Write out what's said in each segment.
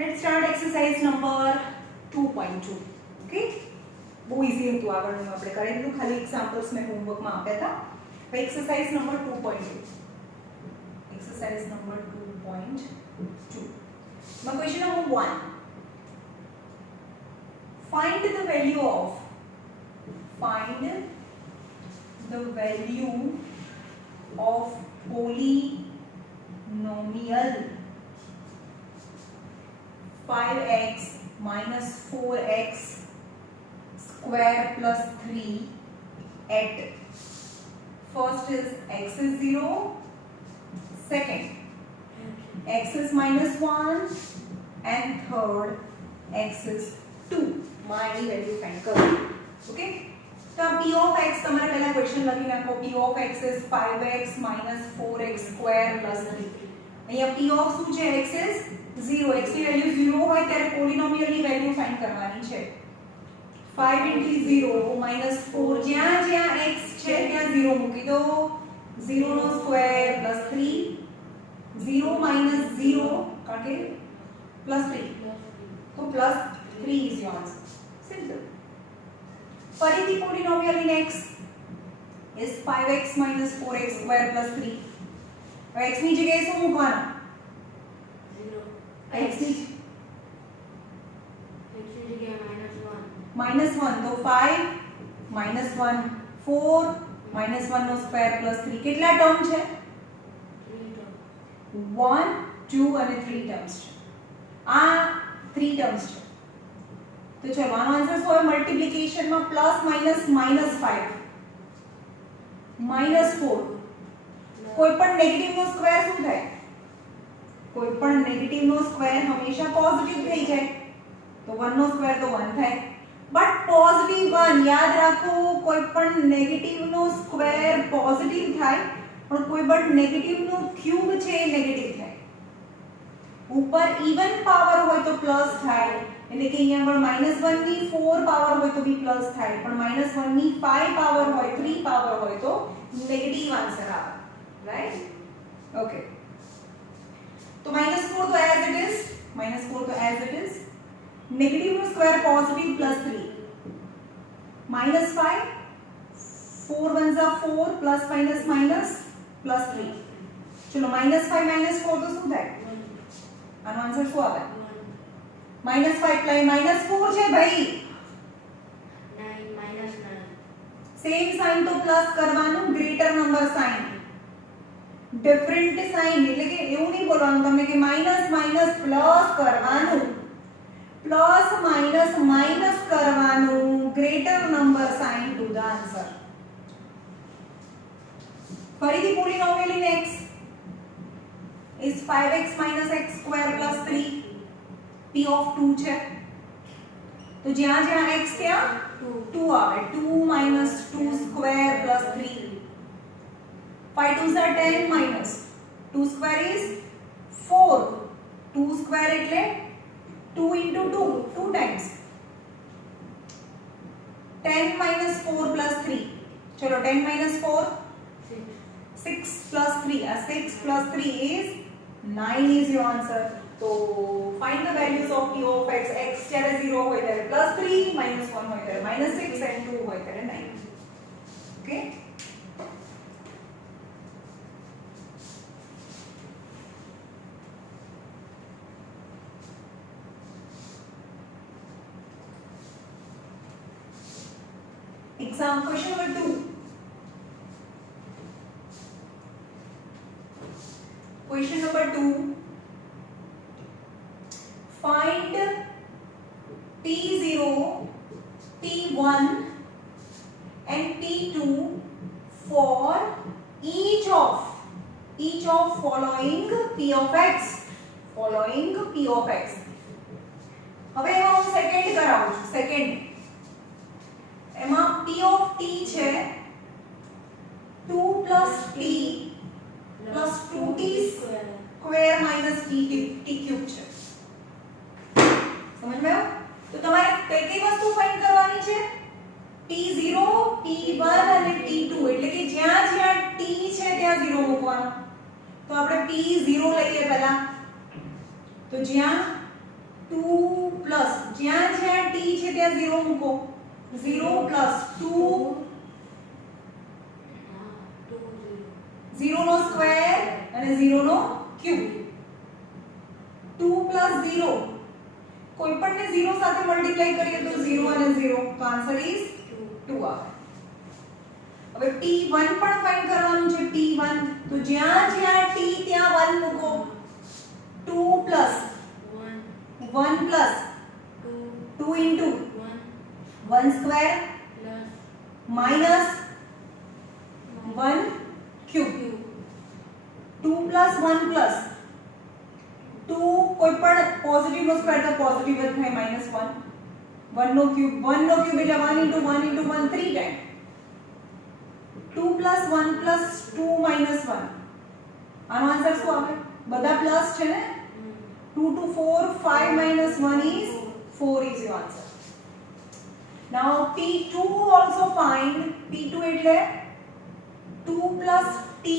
Let's start exercise number 2.2. Okay? बहुत easy है तो आगे हम अपने करेंगे तो खाली examples में homework में आपे था. Exercise number 2.2. Exercise number 2.2. My question number 1. Find the value of polynomial 5x minus 4x square plus 3 at first is x is 0, second x is minus 1 and third x is 2. Mayani value find करो. Okay, तो अब p of x તમારે પહેલા question લખી નાખો. p of x is 5x minus 4x square plus 3. અહીંયા p of શું છે? x is 0. x ની વેલ્યુ 0 હોય ત્યારે પોલિનોમિયલ ની વેલ્યુ ફાઇન્ડ કરવાની છે. 5 into 0 minus 4 જ્યાં જ્યાં x છે ત્યાં 0 મૂકી દો. 0 નો સ્ક્વેર plus 3 0 minus 0 કારણ કે plus 3 તો plus 3 is your answer. Simple. ફરીથી પોલિનોમિયલ in x is 5x minus 4x square plus 3. હવે x ની જગ્યાએ શું મૂકવાનું? 0. x ની જગ્યાએ -1 તો 5 -1 4 -1 નો સ્ક્વેર પ્લસ 3 કેટલા ટર્મ છે? 1 2 અને 3 ટર્મ્સ છે. આ 3 ટર્મ્સ છે. तो चलो आनो आंसर શું હોય? મલ્ટીપ્લિકેશન માં પ્લસ માઈનસ -5 -4. કોઈ પણ નેગેટિવ નો સ્ક્વેર શું થાય? કોઈ પણ નેગેટિવ નો સ્ક્વેર હંમેશા પોઝિટિવ થઈ જાય. તો 1 નો સ્ક્વેર તો 1 થાય. બટ પોઝિટિવ 1 યાદ રાખો, કોઈ પણ નેગેટિવ નો સ્ક્વેર પોઝિટિવ થાય પણ કોઈ પણ નેગેટિવ નો ક્યુબ છે એ નેગેટિવ થાય. ઉપર ઇવન પાવર હોય તો પ્લસ થાય. એટલે કે અહીંયા આગળ -1 ની 4 પાવર હોય તો બી પ્લસ થાય, પણ -1 ની 5 પાવર હોય 3 પાવર હોય તો નેગેટિવ આન્સર આવે. રાઈટ? ઓકે, તો -4 તો એઝ ઇટ ઇઝ, -4 તો એઝ ઇટ ઇઝ. નેગેટિવ નો સ્ક્વેર પોઝિટિવ +3 -5 4 1 જા 4 પ્લસ માઈનસ માઈનસ +3. ચલો -5 -4 તો શું થાય? આનો આન્સર શું આવે? -5 પ્લસ -4 છે ભાઈ. 9 -9. સેમ સાઇન તો પ્લસ કરવાનું, greater number sign. Different sign એટલે કે એવું નહીં બોલવાનું તમને કે માઈનસ માઈનસ પ્લસ કરવાનું, પ્લસ માઈનસ માઈનસ કરવાનું, greater number sign to the answer. ફરીથી polynomial in x is 5x minus x square plus 3. p of 2 છે તો જ્યાં જ્યાં x ત્યાં 2 આવે. 2 minus 2 square plus 3. 5 2s are 10 minus 2 square is 4. 2 square એટલે 2 into 2 2 times. 10 minus 4 plus 3. चलो 10 minus 4 6 plus 3. 6 plus 3 is 9 is your answer. So find the values of p of x. x જ્યારે 0 હોય ત્યારે +3, -1 હોય ત્યારે -6 and 2 હોય ત્યારે 9. Okay? Exam question number 2. Question number 2. Find T0, T1 and T2 for each of following p of x. Following p of x. હવે એમાં હું સેકન્ડ કરાવું છું. સેકન્ડ એમાં p of t છે 2 plus t plus 2t square minus t cube છે. समझ में आयो? तो તમારે કઈ કઈ વસ્તુ ફાઇન્ડ કરવાની છે? t0, t1 અને t2 એટલે કે જ્યાં જ્યાં t છે ત્યાં 0 મૂકવાનું. તો આપણે p0 લઈએ પહેલા. તો જ્યાં 2 પ્લસ જ્યાં જ્યાં t છે ત્યાં 0 મૂકો 0 પ્લસ 2 0 નો સ્ક્વેર અને 0 નો ક્યુબ 2 પ્લસ 0 કોઈ પણ ને 0 સાથે મલ્ટીપ્લાય કરીએ તો 0 અને 0 તો આન્સર ઇઝ 2 આવે હવે p1 પણ ફાઇન્ડ કરવાનું છે p1 તો જ્યાં જ્યાં t ત્યાં 1 મૂકો 2 plus 1 plus 2 into 1 square minus 1 cube 2 plus 1 plus 2 કોઈ પણ પોઝિટિવ નો સ્ક્વેર તો પોઝિટિવ જ થાય -1 1 નો ક્યુબ એટલે 1 into 1 into 1 3 time 2 plus 1 plus 2 minus 1 આનો આન્સર શું આવે બધા પ્લસ છે ને 2 to 4 5 minus 1 is 4 is your answer. Now p2 also find p2 એટલે 2 plus t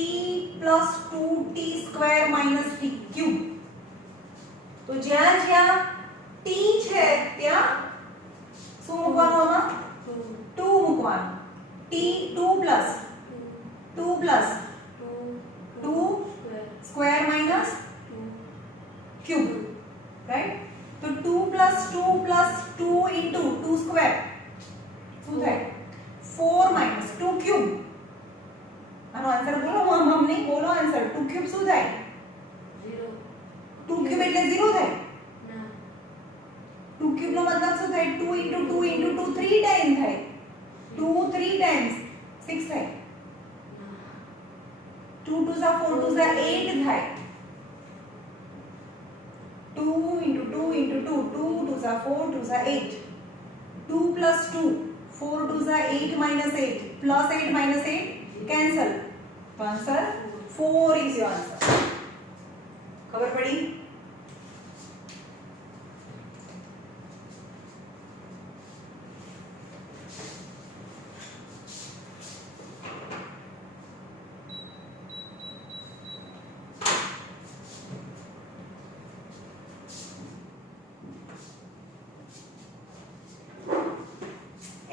plus 2t square minus t cube તો જ્યાં જ્યાં t છે ત્યાં શું મૂકવાનું આમાં 2 મૂકવાનું t 2 plus 2 square minus cube right तो 2 plus 2 into 2 square શું થાય 4 minus 2 cube આનો આન્સર બોલો મમ્મી બોલો આન્સર 2 cube શું થાય 2 cube એટલે 0 થાય 2 cube નો મતલબ શું થાય 2 into 2 into 2 3 ટાઈમ થાય 2 3 times 6 થાય 2 2 सा 4 2 सा 8 થાય 2 into 2 into 2 2 2 सा 4 2 सा 8 2 plus 2 4 2 सा 8 minus 8 plus 8 minus 8 cancel तो आंसर 4 is your answer खबर पड़ी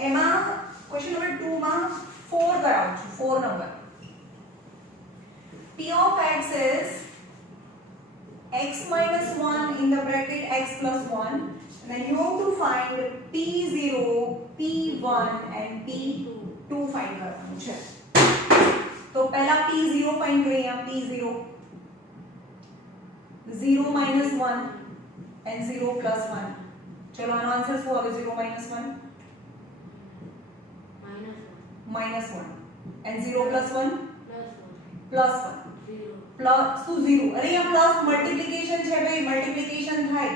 એમાં ક્વેશ્ચન નંબર 2 માં 4 કરાવું છું 4 number p of x is x minus 1 in the bracket x plus 1 and then you have to find p0 p1 and p2 find કરવાનું છે તો પહેલા p0 find કરીએ આ p0 0 minus 1 and 0 plus 1 ચલો આનો આન્સર શું આવે 0 minus 1 minus 1 and 0 plus 1 plus 1 plus શું 0 અરે આ પ્લસ મલ્ટીપ્લિકેશન છે ભાઈ મલ્ટીપ્લિકેશન થાય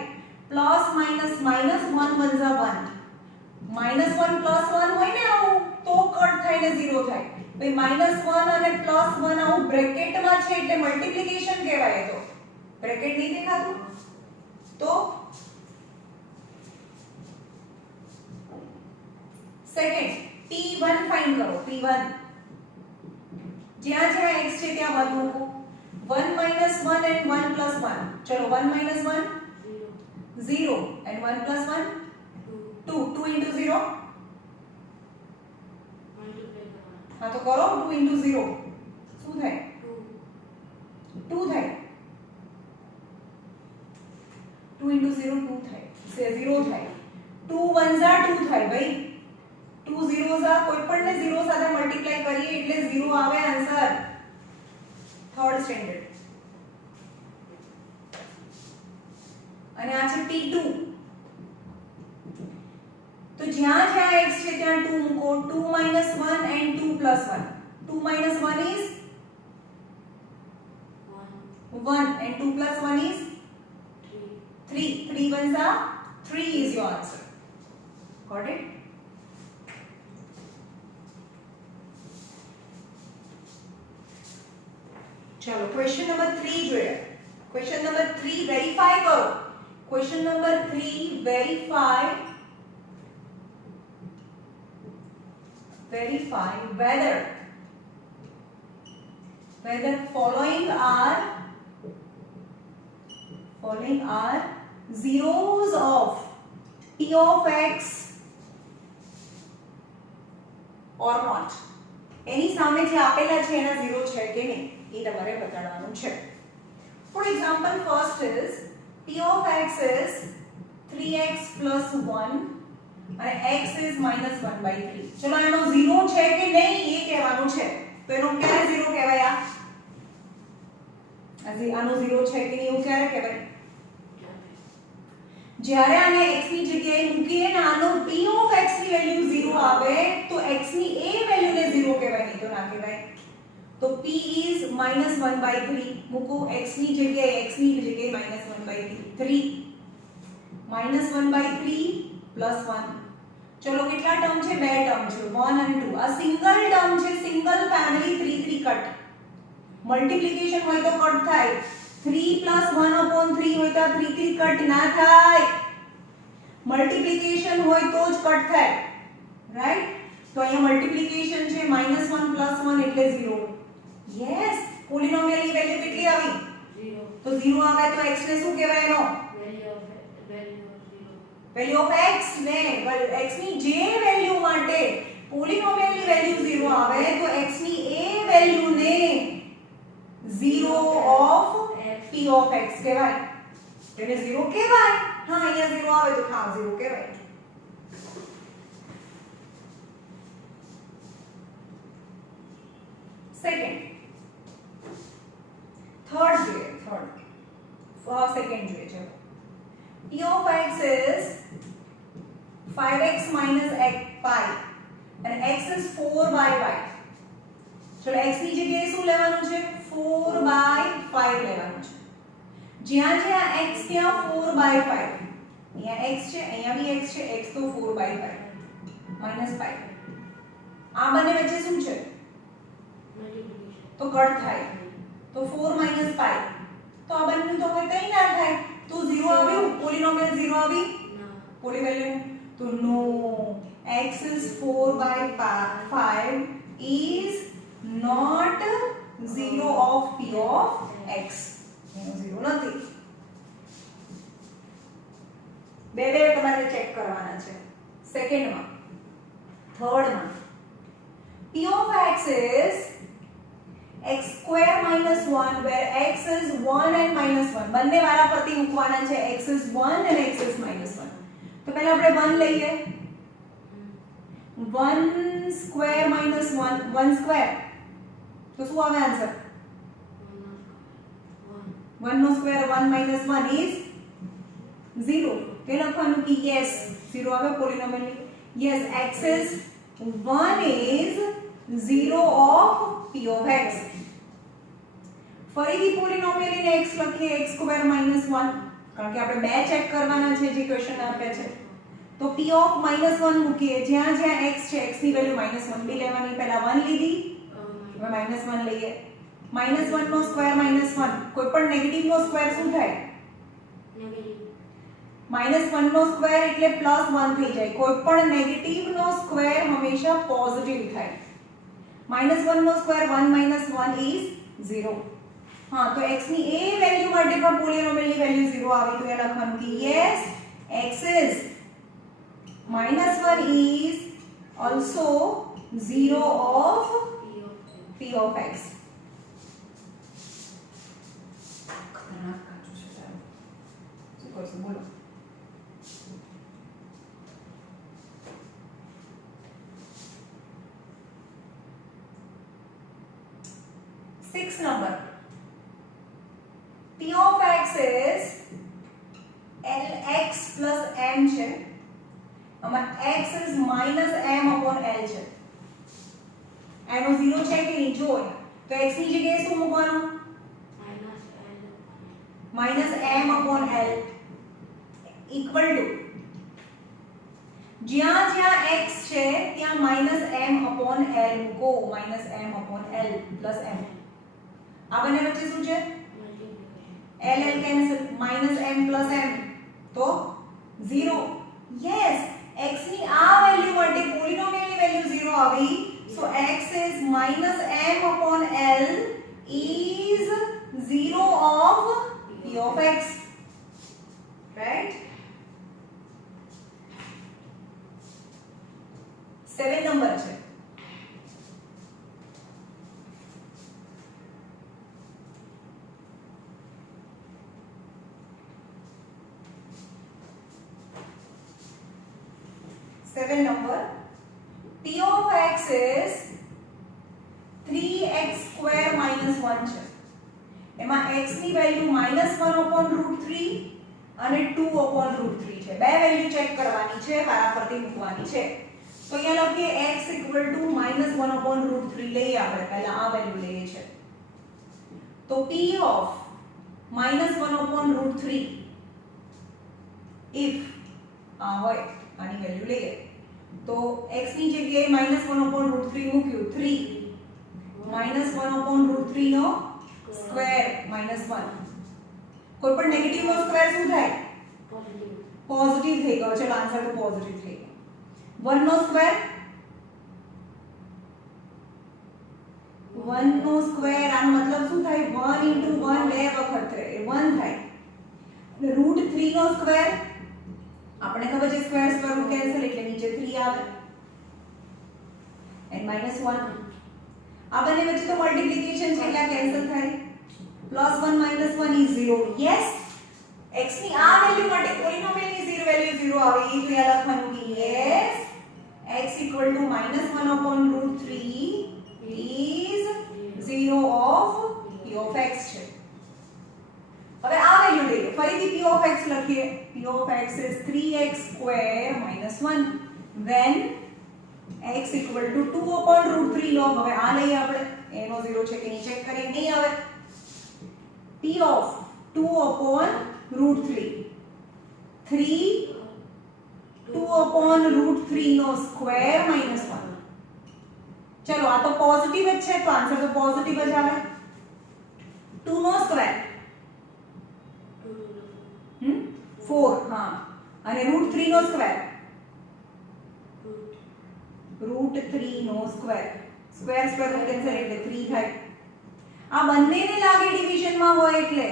plus minus minus 1 1 1 minus 1 plus 1 હોય ને આવું તો કટ થઈને 0 થાય ભાઈ માઈનસ 1 અને પ્લસ 1 આવું બ્રેકેટમાં છે એટલે મલ્ટીપ્લિકેશન કહેવાય તો બ્રેકેટ નહીં દેખાતું તો સેકન્ડ p1 फाइंड करो p1 જ્યાં જ્યાં x છે ત્યાં 1 મૂકો 1 minus 1 and 1 plus 1 ચલો 1 minus 1 0 and 1 plus 1 2 2 into 0 हाँ तो करो 2 into 0 શું થાય 2 થાય 2 into 0 2 થાય से 0 થાય 2 1s are 2 થાય ભાઈ 2 zeros આ કોઈ પણ ને 0 સાથે મલ્ટીપ્લાય કરીએ એટલે 0 આવે આન્સર થર્ડ સ્ટેન્ડર્ડ અને આ છે p2 તો જ્યાં જ્યાં x છે ત્યાં 2 મૂકો 2 minus 1 and 2 plus 1 2 minus 1 is 1 and 2 plus 1 is 3 3 ones are 3 is your answer got it चलो क्वेश्चन नंबर 3 જોઈએ क्वेश्चन नंबर 3 वेरीफाई करो question number 3 verify whether following are zeros of p of x or not. એની સામે જે આપેલા છે એના zero છે કે નહીં એ તમારે બતાડવાનું છે. For example, first is p of x is 3x plus 1 અને x is -1/3. ચલો એનો ઝીરો છે કે નહીં એ કહેવાનું છે. તો એનો ક્યારે ઝીરો કહેવાય? આનો ઝીરો છે કે નહીં એવું ક્યારે કહેવાય? જ્યારે આને x ની જગ્યાએ મૂકીએ ને આનો p of x ની વેલ્યુ 0 આવે તો x ની એ વેલ્યુને 0 કહેવાય, નહીં તો ના કહેવાય. તો p is -1/3 મૂકો x ની જગ્યાએ, x ની જગ્યાએ -1/3 3 -1/3 + 1. ચલો કેટલા ટર્મ છે? બે ટર્મ છે 1 અને 2. આ સિંગલ ટર્મ છે, સિંગલ ફેમિલી 3 3 કટ. મલ્ટીપ્લિકેશન હોય તો કટ થાય. 3 + 1/3 હોય તો 3 3 કટ ના થાય. મલ્ટીપ્લિકેશન હોય તો જ કટ થાય, રાઈટ? તો અહીંયા મલ્ટીપ્લિકેશન છે -1 + 1 એટલે 0. યસ, પોલિનોમિયલ ની વેલ્યુ કેટલી આવી? 0. તો 0 આવે તો x ને શું કહેવાય? એનો વેલ્યુ ઓફ x ને x ની જે વેલ્યુ માટે પોલિનોમિયલ ની વેલ્યુ 0 આવે તો x ની એ વેલ્યુ ને 0 of p of x કહેવાય. તેને 0 કહેવાય. હા, અહીંયા 0 આવે તો હા 0 કહેવાય. સેકન્ડ, થર્ડ જોઈએ. સેકન્ડ જોઈએ. ચલો, p of x is 5x minus x pi and x is 4/y. ચલો x ની જગ્યાએ શું લેવાનું છે? 4/5 લેવાનું છે. જ્યાં જ્યાં x ત્યાં 4/5. અહીંયા x છે, અહીંયા બી x છે, x તો 4/5 -5. આ બંને વચ્ચે શું છે? તો કટ થાય. તો 4 - 5. તો આ બંને તો હવે કંઈ ના થાય. તો 0 આવ્યું, પોલિનોમિયલ 0 આવી પોલી વેલ્યુ. તો નો, x is 4/5 is not 0 of p of x. એનો 0 નથી. બે તમારે ચેક કરવાના છે. સેકન્ડમાં, થર્ડમાં p of x is x² - 1 where x is 1 and -1. બંને વારાફરતી મૂકવાના છે. x is 1 and x is -1. તો પહેલા આપણે 1 લઈએ. 1² - 1 સ્ક્વેર. તો શું આવે આન્સર? 1 no square 1 - 1 is 0. કે લખવાનું કે yes 0 આવે પોલિનોમિયલ ની. yes, x is 1 is 0 of p of x. ફરીથી પોલિનોમિયલ ને x લખીએ x² - 1 કારણ કે આપણે બે ચેક કરવાના છે જે ક્વેશ્ચન આપ્યા છે. તો p of -1 મૂકીએ. જ્યાં જ્યાં x છે x ની વેલ્યુ -1 બી લેવાની. પહેલા 1 લીધી, હવે -1 લઈએ. -1 નો સ્ક્વેર -1. કોઈ પણ નેગેટિવ નો સ્ક્વેર શું થાય? -1 નો સ્ક્વેર એટલે +1 થઈ જાય. કોઈ પણ નેગેટિવ નો સ્ક્વેર હંમેશા પોઝિટિવ થાય. -1 નો સ્ક્વેર 1 - 1 is 0. હા, તો x ની એ વેલ્યુ માટે પણ પોલિનોમિયલ ની વેલ્યુ 0 આવી. તો એ લખવાનું કે yes, x is -1 is also 0 of p of x. ખતરનાક કાચું છે તારું. શું કરશું બોલો? Sixth number. P of x is Lx plus m છે. આમાં x is -m/l છે. એનો 0 છે કે નહીં જો. તો x ની જગ્યાએ શું મૂકવાનું? -m/l equal to જ્યાં જ્યાં x છે ત્યાં -m/l મૂકો. -m/l plus m. આ બંને વચ્ચે શું છે? l cancel. -m plus m તો 0. yes, x ની આ વેલ્યુ માટે પોલિનોમિયલ ની વેલ્યુ 0 આવી. so x is -m/l is 0 of p of x, right? 7 number છે. Seven number. P of x is 3x square minus 1 છે. એમાં x ની વેલ્યુ -1/√3 અને 2/√3 છે. બે વેલ્યુ ચેક કરવાની છે, વારાફરતી મૂકવાની છે. તો અહીંયા લખીએ x -1/√3 લઈએ આપણે. પહેલા આ વેલ્યુ લઈએ છે. તો P of -1/√3 if આ હોય આની વેલ્યુ લઈએ તો x ની જગ્યાએ -1/√3 મૂક્યું 3 -1/√3 નો સ્ક્વેર -1. કોઈ પણ નેગેટિવ નો સ્ક્વેર શું થાય? પોઝિટિવ. પોઝિટિવ થઈ ગયો. ચલો આન્સર તો પોઝિટિવ થઈ ગયો. 1 નો સ્ક્વેર 1 નો સ્ક્વેર આનો મતલબ શું થાય? 1 * 1 બે વખત થાય 1 થાય. √3 નો સ્ક્વેર આપણે ખબર છે સ્ક્વેર સ્ક્વેર રૂટ કેન્સલ એટલે નીચે 3 આવે and -1. આ બંને વચ્ચે તો મલ્ટીપ્લિકેશન છે એટલે કેન્સલ થાય. +1 -1 is 0. yes x ની આ વેલ્યુ માટે પોલિનોમિયલ ની 0 વેલ્યુ 0 આવે એ તો યાદ રાખવાનું કે yes x =1/√3 is 0 of p of x છે. હવે આ વેલ્યુ લઈએ. ફરીથી p of x લખીએ. p of x is 3x square -1 when x = 2/√3 લો. હવે આ લઈએ આપણે. એનો 0 છે કે નહીં ચેક કરીએ. નહીં આવે. p of 2/√3 3 2/√3 નો સ્ક્વેર -1. ચલો આ તો પોઝિટિવ જ છે તો આન્સર તો પોઝિટિવ જ આવે. 2 નો સ્ક્વેર 4 હા અને √3 નો સ્ક્વેર √3 નો square square square root cancel એટલે 3 થાય. આ બંનેને લાગે ડિવિઝન માં હોય એટલે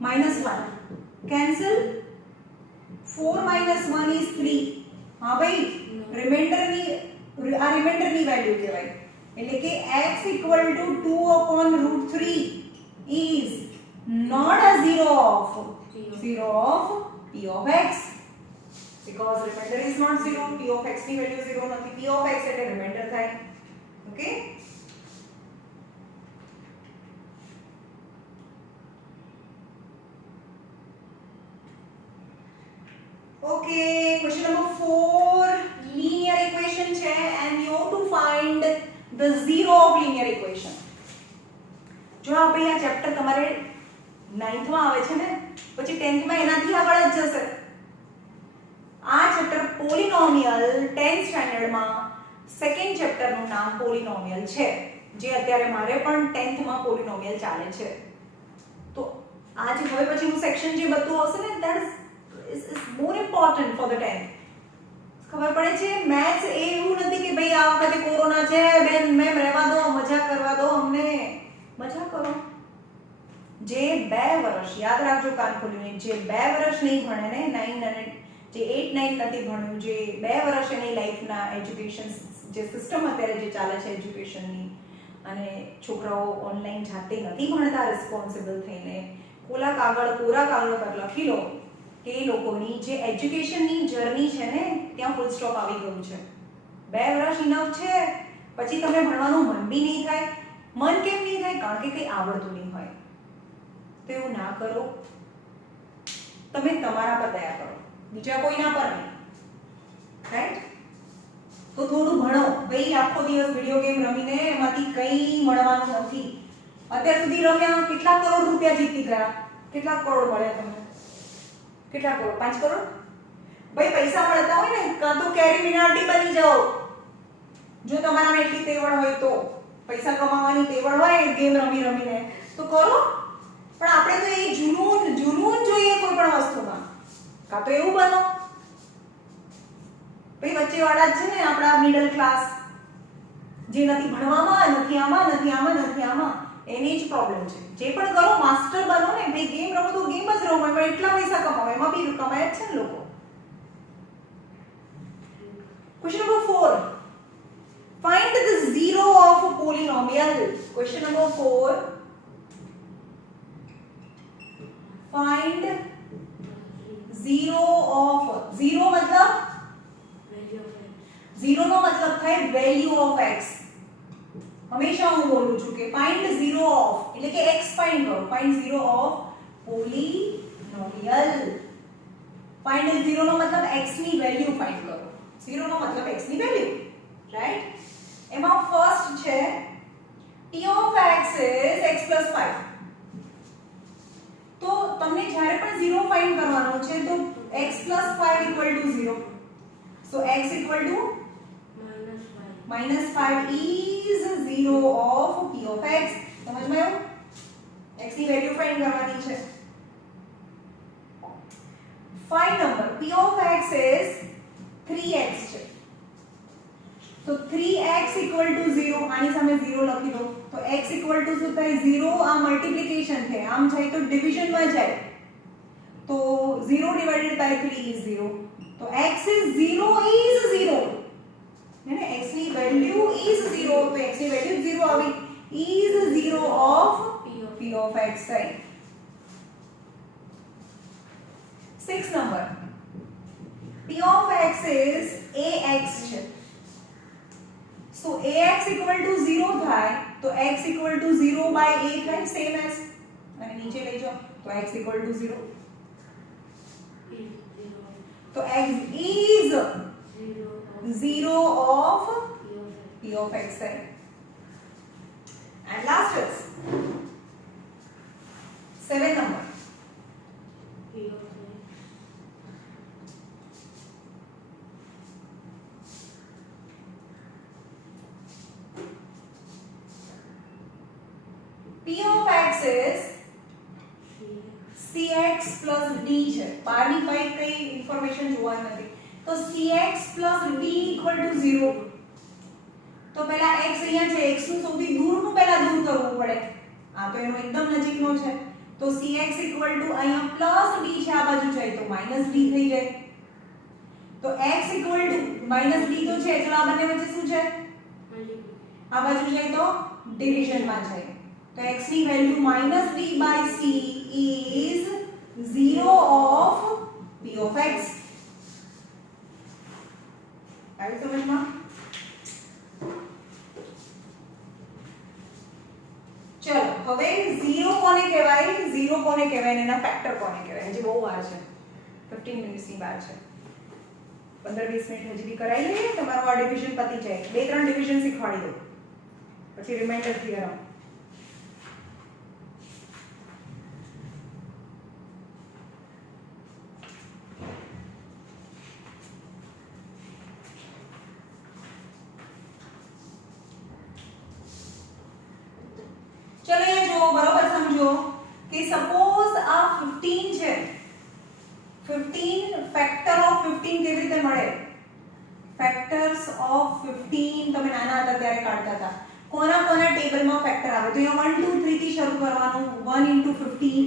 -1 કેન્સલ 4 - 1 is 3. હા ભાઈ રિમાઇન્ડર ની વેલ્યુ કહેવાય એટલે કે x = 2/√3 is not a 0 of p of x because remainder is not 0. p of x ની વેલ્યુ 0 નથી. p of x એટલે રિમાઇન્ડર થાય. Okay Okay, question number 4 linear equation છે and you have to find the zero of linear equation. જો આપણે આ chapter તમારે 9th માં આવે છે ને પછી 10th માં એનાથી આગળ જ જશે. આ ચેપ્ટર પોલિનોમિયલ 10th સ્ટાન્ડર્ડ માં સેકન્ડ ચેપ્ટર નું નામ પોલિનોમિયલ છે જે અત્યારે મારે પણ 10th માં પોલિનોમિયલ ચાલે છે. તો આ જે હવે પછીનું સેક્શન જે બધું આવશે ને that is more important for the 10th. ખબર પડે છે મેથ્સ એવું નથી કે ભાઈ આ વખતે કોરોના છે બેન મેમ રહેવા દો મજા કરવા દો અમને. મજા કરો. જે 2 વર્ષ યાદ રાખજો કાન ખોલીને જે 2 વર્ષ નહીં ભણે ને 9 અને જે 8 9 નથી ભણ્યું જે 2 વર્ષ એની લાઈફના એજ્યુકેશન જે સિસ્ટમ અત્યારે જે ચાલે છે એજ્યુકેશનની અને છોકરાઓ ઓનલાઈન જાતે નથી ભણતા રિસ્પોન્સિબલ થઈને કોરા કાગળ પર લખી લો કે એ લોકોની જે એજ્યુકેશનની જર્ની છે ને ત્યાં ફૂલ સ્ટોપ આવી ગયું છે. 2 વર્ષ ઇનફ છે પછી તમે ભણવાનું મન બી નહીં થાય. મન કેમ નહીં થાય? કારણ કે કંઈ આવડતું નહીં હોય. તો એવું ના કરો. તમે તમારા પર દયા કરો બીજા કોઈના પર નહીં. રાઈટ? તો થોડું ભણો. ભાઈ આખો દિવસ વિડિયો ગેમ રમીને એમાંથી કંઈ મળવાનું નથી. અત્યાર સુધી રમ્યા કેટલા કરોડ રૂપિયા જીતી ગયા? કેટલા કરોડ મળ્યા તમને? કેટલા કરોડ? 5 કરોડ? ભાઈ પૈસા મળતા હોય ને કાં તો કેરી મિનાટી બની જાઓ. જો તમારામાં એટલી તેવડ હોય તો પૈસા કમાવાની તેવડ હોય ગેમ રમીને તો કરો. પણ આપણે તો એ જુનૂન જોઈએ કોઈ પણ વસ્તુમાં. કાં તો એવું બનો ભાઈ વચ્ચેવાળા જ છે ને આપણા મિડલ ક્લાસ જે નથી ભણવામાં નથી આમાં એની જ પ્રોબ્લેમ છે. જે પણ કરો માસ્ટર બનો ને ભાઈ ગેમ રમો તો ગેમ જ રમો પણ એટલા પૈસા કમાવો એમાં બી કમાય જ છે ને લોકો. Question number 4. Find the zero of a polynomial. Question number 4. Find zero of zero मतलब value of x. zero નો મતલબ થાય value of x. હંમેશા હું બોલું છું કે find zero of એટલે કે x find કરો. Find zero of polynomial. Find zero નો મતલબ x ની value find કરો. zero નો મતલબ x ની value, right? એમાં ફર્સ્ટ છે p of x is x plus 5. તો તમને જ્યારે પણ 0 ફાઇન્ડ કરવાનો છે તો x plus 5 equal to 0. So x equal to -5 is 0 of p of x. સમજમાં આવ્યું? x ની વેલ્યુ ફાઇન્ડ કરવાની છે. Find number p of x is 3x છે. તો 3x equal to 0 આની સામે 0 લખી દો. તો x equal to શું થાય? 0 આ મલ્ટીપ્લિકેશન છે. આમ જાય તો ડિવિઝન માં જાય. તો 0 divided by 3 is 0. તો x is 0 is 0. ને x ની વેલ્યુ is 0. તો x ની વેલ્યુ 0 આવી. is 0 of p of x થાય. 6 number. p of x is ax છે. So ax equal to 0 થાય તો x equal to 0 by a થાય, same as અને નીચે લઈ જાઓ તો x equal to 0. તો x is 0 of p of x થાય. And last is 7 number. p of x is cx plus d છે. બહારની કઈ ઇન્ફોર્મેશન જોવાની નથી. તો cx plus d equal to 0. તો પહેલા x અહીંયા છે, x નું સૌથી દૂરનું પહેલા દૂર કરવું પડે. આ તો એનો એકદમ નજીકનો છે. તો cx equal to અહીંયા plus d છે, આ બાજુ જાય તો minus d થઈ જાય. તો x equal to minus d તો છે, ચલો આ બંને વચ્ચે શું છે? આ બાજુ જાય તો ડિવિઝન માં જાય. તો x ની value -d by c is 0 of p of x. આવી સમજમાં? ચલો હવે 0 કોને કહેવાય? 0 કોને કહેવાય ને એના ફેક્ટર કોને કહેવાય? હજી બહુ વાર છે, 15 મિનિટ્સની વાર છે. 15-20 મિનિટ હજી બી કરાવી લઈએ. તમારો આ ડિવિઝન પતી જાય. 2-3 ડિવિઝન શીખવાડી દો, પછી રિમાઇન્ડર થી કરાવો. ચલો અહીંયા જો બરોબર સમજો કે સપોઝ આ 15 છે. 15 ફેક્ટર ઓફ 15 કેવી રીતે મળે? ફેક્ટર્સ ઓફ 15 તમે નાના હતા ત્યારે કાઢતા હતા. કોના ટેબલમાં ફેક્ટર આવે? તો અહીંયા 1 2 3 થી શરૂ કરવાનું. 1 * 15,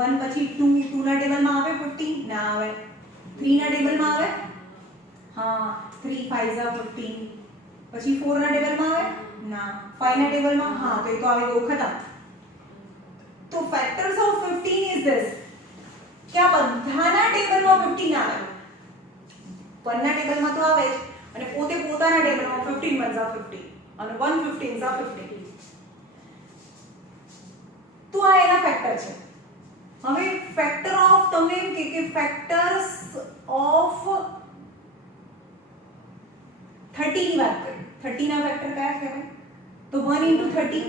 1 પછી 2, 2 ના ટેબલમાં આવે 15? ના આવે. 3 ના ટેબલમાં આવે? હા, 3 5 15. પછી 4 ના ટેબલમાં આવે? ના. 5 ના ટેબલમાં? હા, તો એ તો આવી ગયું, ખતમ. તો ફેક્ટર્સ ઓફ 15 ઇઝ ધીસ કે આ બધાના ટેબલમાં 15 આવે. 1 ના ટેબલમાં તો આવે જ, અને પોતે પોતાના ટેબલમાં 15 * 15 અને 1 15 * 15. તો આ એના ફેક્ટર છે. હવે ફેક્ટર ઓફ તમને એમ કે ફેક્ટર્સ ઓફ 30 ની વાત કરીએ. 30 ના ફેક્ટર કયા કહેવાય? તો 1 * 30,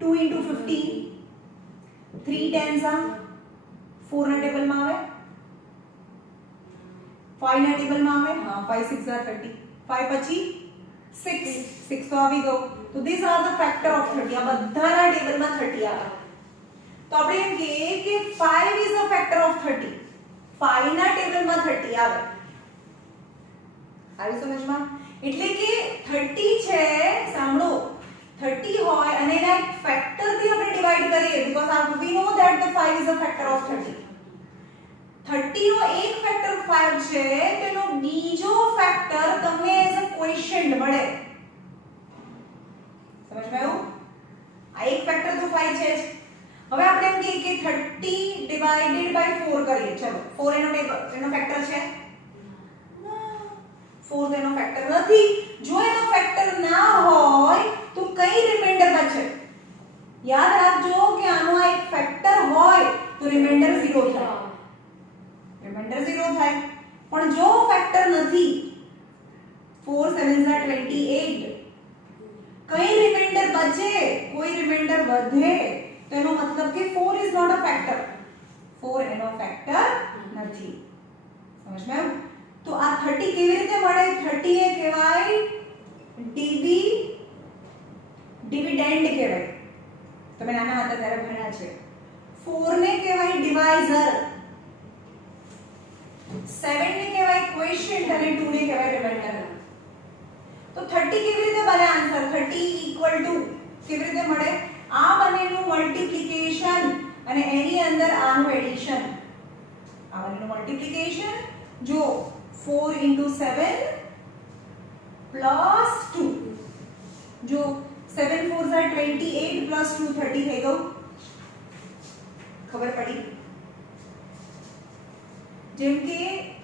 2 * 15, 3 10s 4 ના ટેબલમાં આવે, 5 ના ટેબલમાં આવે. હા, 5 6 30, 5 પછી 6 6 તો આવી ગયો. તો these are the factor of 30. આ બધાના ટેબલમાં 30 આવે. તો આપણે એમ કહીએ કે 5 is a factor of 30. 5 ના ટેબલમાં 30 આવે. આવી સમજમાં? એટલે કે 30 છે, સાંભળો, 30 હોય અને એના એક ફેક્ટર થી આપણે ડિવાઇડ કરીએ, because we know that the 5 is a factor of 30. 30 30 નો એક ફેક્ટર 5 છે, તેનો બીજો ફેક્ટર તમને એઝ અ ક્વેશ્ચન મળે. સમજમાં આવ્યું? આ એક ફેક્ટર તો 5 છે જ. હવે આપણે એમ કહીએ કે 30 ડિવાઇડેડ બાય 4 કરીએ. ચલો 4 એનો ફેક્ટર છે? ના, 4 એનો ફેક્ટર નથી. જો એનો ફેક્ટર ના હોય તો કઈ રિમાઇન્ડર બચે? યાદ રાખજો કે આનો આ એક ફેક્ટર હોય તો રિમાઇન્ડર 0 થાય. રિમાઇન્ડર 0 થાય. પણ જો ફેક્ટર નથી, 4 7 28, કઈ રિમાઇન્ડર બચે? કોઈ રિમાઇન્ડર વધે તો એનો મતલબ કે 4 ઇઝ નોટ અ ફેક્ટર. 4 એનો ફેક્ટર નથી. સમજમાં આવ્યું? તો આ 30 કેવી રીતે મળે? 30 એ કહેવાય ડિવિડેન્ડ કહેવાય. તમે નાના હતા ત્યારે ભણ્યા છે. 4 ને કહેવાય ડિવાઇઝર, 7 ને કહેવાય ક્વોશિયન્ટ અને 2 ને કહેવાય રિમાઇન્ડર. તો 30 કેવી રીતે બને આન્સર? 30 ઇક્વલ ટુ કેવી રીતે મળે? આ બંનેનું મલ્ટીપ્લિકેશન અને એની અંદર આનું એડિશન. આ બંનેનું મલ્ટીપ્લિકેશન જો 4 * 7 + 2. જો 7 4 28 + 2 30 થઈ ગયું. ખબર પડી? જેમ કે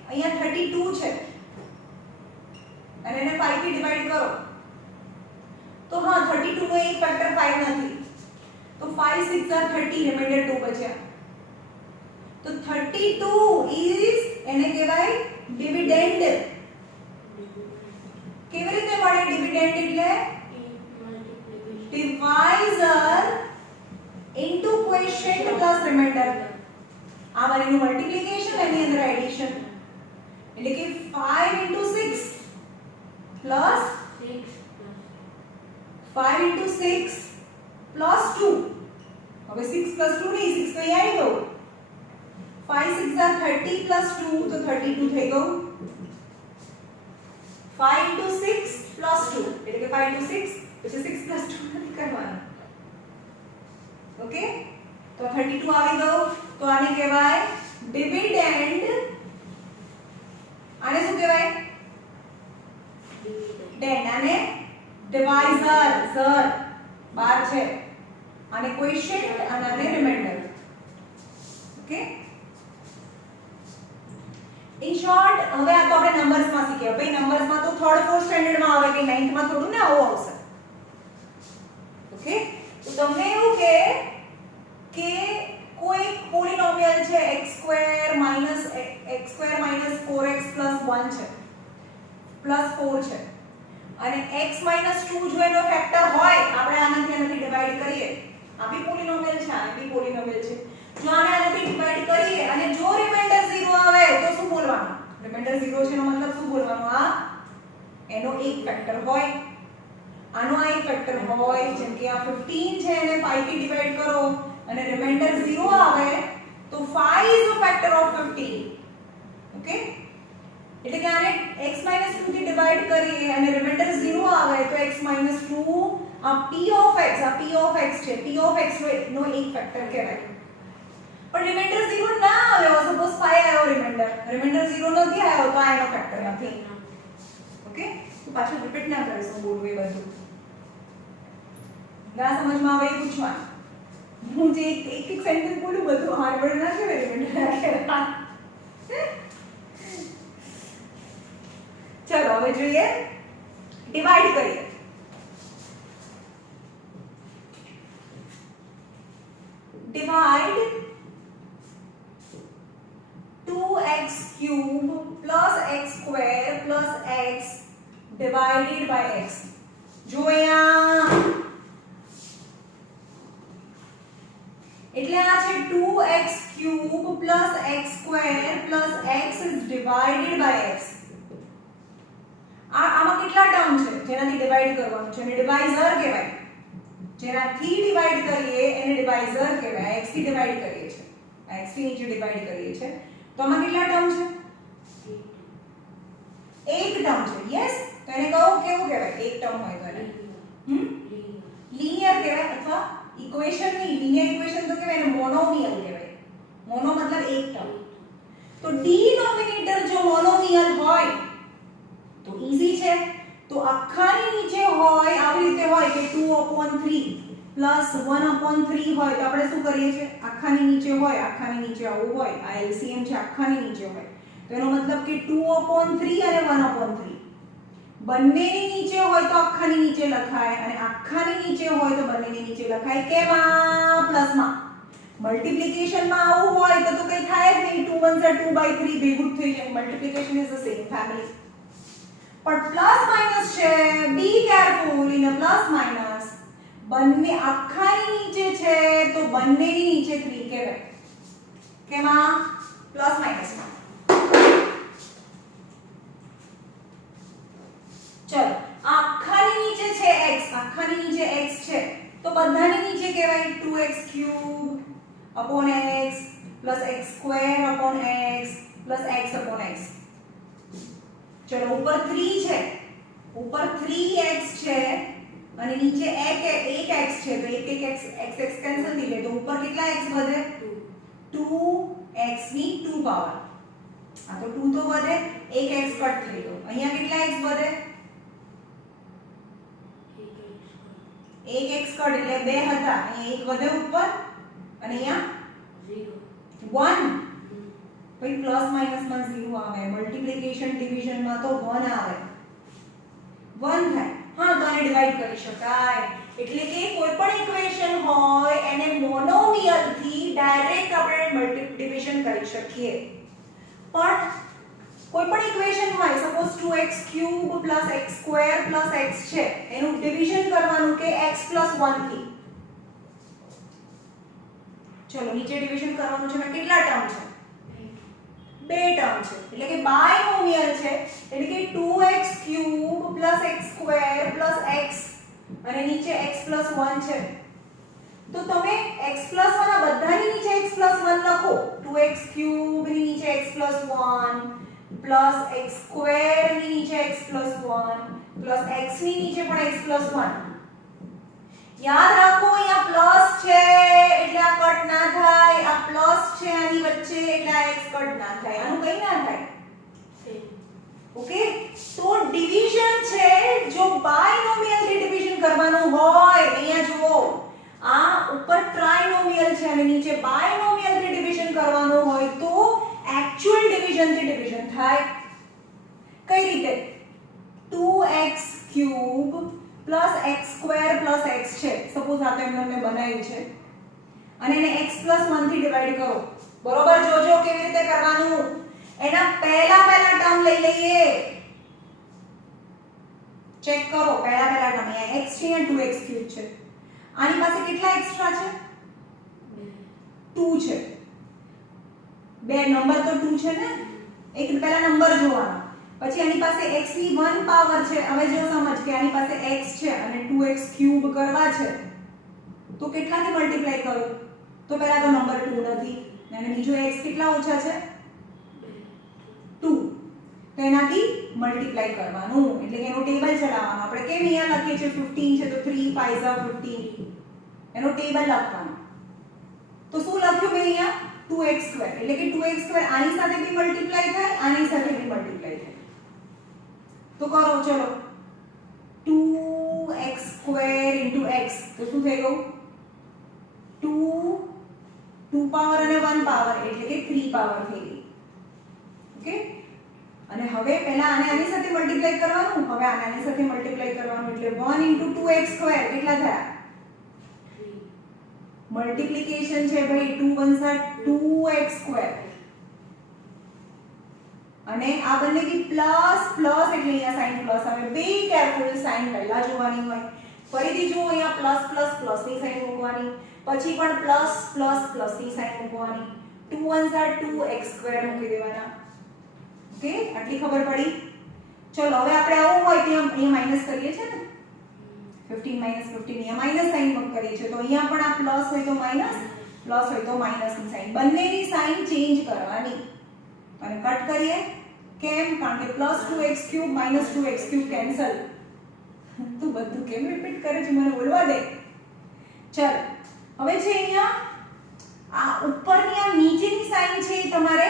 અહીંયા 32 છે અને એને 5 થી ડિવાઇડ કરો તો હા 32 નો એક ફેક્ટર 5 નથી. તો 5 6 30, રિમાઇન્ડર 2 બચ્યા. તો 32 ઇઝ એને કહેવાય ડિવિડેન્ડ. કેવી રીતે મળે ડિવિડેન્ડ? એટલે ડિવાઇઝર ઇન્ટુ ક્વોશિયન્ટ પ્લસ રિમાઇન્ડર. આ બંનેનું મલ્ટીપ્લિકેશન એની અંદર એડિશન. એટલે કે 5 * 6 પ્લસ 5 * 6 પ્લસ 2. હવે 6 પ્લસ 2 નહીં, 6 તો અહીં આવી ગયું. 5 6 30 પ્લસ 2 તો 32 થઈ ગયું. 5 * 6 પ્લસ 2 એટલે કે 5 * 6 પછી 6 પ્લસ 2 નથી કરવાનું. ઓકે, તો 32 આવી ગયું. તો આને કહેવાય ડિવિડેન્ડ. આને શું કહેવાય? ડિવિડેન્ડ. આને ડિવાઇઝર, ઝર 12 છે. આને ક્વોશિયન્ટ અને આને રિમાઇન્ડર. ઓકે, ઇન શોર્ટ હવે આ તો આપણે નંબર્સ માં શીખ્યા. ભાઈ નંબર્સ માં તો 3rd 4th સ્ટેન્ડર્ડ માં આવે કે 9th માં થોડું ને આવું આવશે. ઓકે, તો તમને એવું કે કોઈ પોલિનોમિયલ છે x² - x² - 4x + 1 છે +4 છે અને x - 2 જો એનો ફેક્ટર હોય, આપણે આનાથી ડિવાઇડ કરીએ. આ બી પોલિનોમિયલ છે, આ બી પોલિનોમિયલ છે. જો આનાથી ડિવાઇડ કરીએ અને જો રિમાઇન્ડર 0 આવે તો શું બોલવાનું? રિમાઇન્ડર 0 છે એનો મતલબ શું બોલવાનું? આ એનો એક ફેક્ટર હોય. આનો આ એક ફેક્ટર હોય. જેમ કે આ 15 છે, એને 5 થી ડિવાઇડ કરો અને રિમાઇન્ડર 0 આવે તો 5 is a factor of 15. Okay, એટલે કે આને x - 2 થી ડિવાઇડ કરીએ અને રિમાઇન્ડર 0 આવે તો x - 2 આ p of x છે. p of x નો એક ફેક્ટર કહેવાય. પણ રિમાઇન્ડર 0 ના આવ્યો, સપોઝ 5 આવ્યો રિમાઇન્ડર 0 નથી આવ્યો તો આ એનો ફેક્ટર નથી. ઓકે, તો પાછું રિપીટ ના કરીશું બોલવું એ બધું. ના સમજમાં આવે એ પૂછવાનું. હું જે એક સેન્ટેન્સ બોલું બધું હાર્ડ ના કહેવાય, રિમાઇન્ડર ના કહેવાય. ચલો હવે જોઈએ, ડિવાઇડ કરીએ. Divide 2x³ + x² + x divided by x. જો અહીંયા એટલે આ છે 2x³ + x² + x is divided by x. આમાં કેટલા ટર્મ છે જેનાથી ડિવાઇડ કરવાનું છે? એને ડિવાઇઝર કહેવાય. જેનાથી ડિવાઇડ કરીએ એને ડિવાઇઝર કહેવાય. x થી ડિવાઇડ કરીએ છે, x થી નીચે ડિવાઇડ કરીએ છે તો આમાં કેટલા ટર્મ છે? એક ટર્મ છે. યસ, તો એને કેવું કહેવાય? એક ટર્મ હોય તો એને લિનિયર કહેવાય અથવા ઇક્વેશન ની લિનિયર ઇક્વેશન તો કહેવાય, એને મોનોમિયલ કહેવાય. મોનો મતલબ એક ટર્મ. તો ડિનોમિનેટર જો મોનોમિયલ હોય તો ઈઝી છે, તો આખાની નીચે હોય આવી રીતે હોય કે 2/3 પ્લસ 1/3 હોય તો આપણે શું કરીએ છીએ, આખાની નીચે હોય, આખાની નીચે આવું હોય, આ એલસીએમ છે આખાની નીચે હોય તો એનો મતલબ કે 2/3 અને 1/3 બંનેની નીચે હોય તો આખાની નીચે લખાય અને આખાની નીચે હોય તો બંનેની નીચે લખાય કેમાં, પ્લસમાં. મલ્ટીપ્લિકેશનમાં આવું હોય તો કઈ થાય જ નહીં, 2 1 2/3 ભેગું થઈ જાય. Multiplication is the same family. પણ પ્લસ માઈનસ છે, be careful in a plus minus. બંને આખાની નીચે છે તો બંનેની નીચે 3 કહેવાય. કેમાં, પ્લસ માઈનસમાં. ચલો આખાની નીચે છે x, આખાની નીચે x છે તો બધાની નીચે કહેવાય 2x³ upon x plus x² upon x plus x upon x. ચલો ઉપર 3 છે, ઉપર 3x છે અને નીચે 1x છે તો 1x કેન્સલ થઈ જાય તો ઉપર કેટલા x વધે, 2x ની 2 પાવર. આ તો 2 તો વધે, 1x કટ થઈ ગયો. અહીંયા કેટલા x વધે, 1x કટ એટલે 2 હતા, અહીંયા 1 વધે ઉપર અને અહીંયા 1. ભાઈ પ્લસ માઈનસ માં 0 આવે, મલ્ટીપ્લિકેશન ડિવિઝન માં તો 1 આવે, 1 થાય. હા તો આને ડિવાઇડ કરી શકાય. એટલે કે કોઈ પણ ઇક્વેશન હોય એને મોનોમિયલ થી ડાયરેક્ટ આપણે મલ્ટીપ્લિકેશન કરી શકીએ. પણ કોઈ પણ ઇક્વેશન હોય, સપોઝ 2x³ x² x છે, એનું ડિવિઝન કરવાનું કે x + 1 થી. ચલો નીચે ડિવિઝન કરવાનું છે, કેટલા ટર્મ છે, 2 ટર્મ છે એટલે કે બાયનોમિયલ છે, એટલે કે 2x³ x² x અને નીચે x + 1 છે. તો તમે x + 1 આ બધાની નીચે x + 1 લખો, 2x³ ની નીચે x + 1 પ્લસ x² ની નીચે x + 1 પ્લસ x ની નીચે પણ x + 1. યાદ રાખો અહીંયા પ્લસ છે એટલે આ કટ ના થાય, આ પ્લસ છે આની વચ્ચે એટલે આ x કટ ના થાય, આનું કઈ ના થાય. ઓકે, તો ડિવિઝન છે જો બાયનોમિયલ થી ડિવિઝન કરવાનું હોય, અહીંયા જુઓ આ ઉપર ટ્રાઇનોમિયલ છે અને નીચે બાયનોમિયલ થી ડિવિઝન કરવાનું હોય તો એક્ચ્યુઅલ ડિવિઝન થી ડિવિઝન થાય. કઈ રીતે, 2x³ x² x છે, સપોઝ આ તો એમને મેં બનાવ્યું છે અને એને x + 1 થી ડિવાઇડ કરો. બરોબર, જોજો કેવી રીતે કરવાનું. એના પહેલા ટર્મ લઈ લઈએ, ચેક કરો. પહેલા ટર્મ અહીંયા x છે અને 2x³ છે. આની પાસે કેટલા એક્સ્ટ્રા છે, 2 છે. બે નંબર તો 2 છે ને, એક પહેલા નંબર જોવાનો, પછી આની પાસે x ની 1 પાવર છે. હવે જો સમજ કે આની પાસે x છે અને 2x³ કરવા છે તો કેટલાથી મલ્ટીપ્લાય કરો, તો પહેલા તો નંબર 2 નથી અને બીજો x કેટલા ઓછા છે, 2, તો એનાથી મલ્ટીપ્લાય કરવાનું. એટલે કે એનો ટેબલ ચલાવવાનો. આપણે કેમ અહીંયા લખીએ છીએ 15 છે તો 3 5 15, એનો ટેબલ લખવાનો. તો શું લખ્યું મેં અહીંયા, 2x² એટલે કે 2x² આની સાથે બી મલ્ટીપ્લાય થાય, આની સાથે બી મલ્ટીપ્લાય થાય. તો કરો ચલો, 2x² * x તો શું થઈ ગયું, 2 પાવર અને 1 પાવર એટલે કે 3 પાવર થઈ ગઈ. ઓકે, અને હવે પહેલા આને આની સાથે મલ્ટીપ્લાય કરવાનું, હવે આને આની સાથે મલ્ટીપ્લાય કરવાનું એટલે 1 * 2x² કેટલા થયા, મલ્ટીપ્લિકેશન છે ભાઈ, 2 1 2x² અને આ બંને બી પ્લસ પ્લસ એટલે અહીંયા સાઈન પ્લસ આવે. બી કેરફુલ, સાઈન પહેલા જોવાની હોય. ફરીથી જુઓ અહીંયા પ્લસ પ્લસ પ્લસ ની સાઈન મૂકવાની, પછી પણ પ્લસ પ્લસ પ્લસ ની સાઈન મૂકવાની. 2 1 2x² મૂકી દેવાના. ઓકે, આટલી ખબર પડી. ચલો હવે આપણે આવું હોય ત્યાં અહીંયા માઈનસ કરીએ છીએ ને, 15 - 15 અહીંયા માઈનસ સાઈન મૂક કરીએ છીએ, તો અહીંયા પણ આ પ્લસ હોય તો માઈનસ, પ્લસ હોય તો માઈનસ ની સાઈન, બંનેની સાઈન ચેન્જ કરવાની. અને કટ કરીએ કેમ, કારણ કે +2x³ - 2x³ કેન્સલ. તું બધું કેમ રિપીટ કરે છે, મને બોલવા દે. ચલ હવે છે અહીંયા આ ઉપરની આ નીચેની સાઈન છે તમારે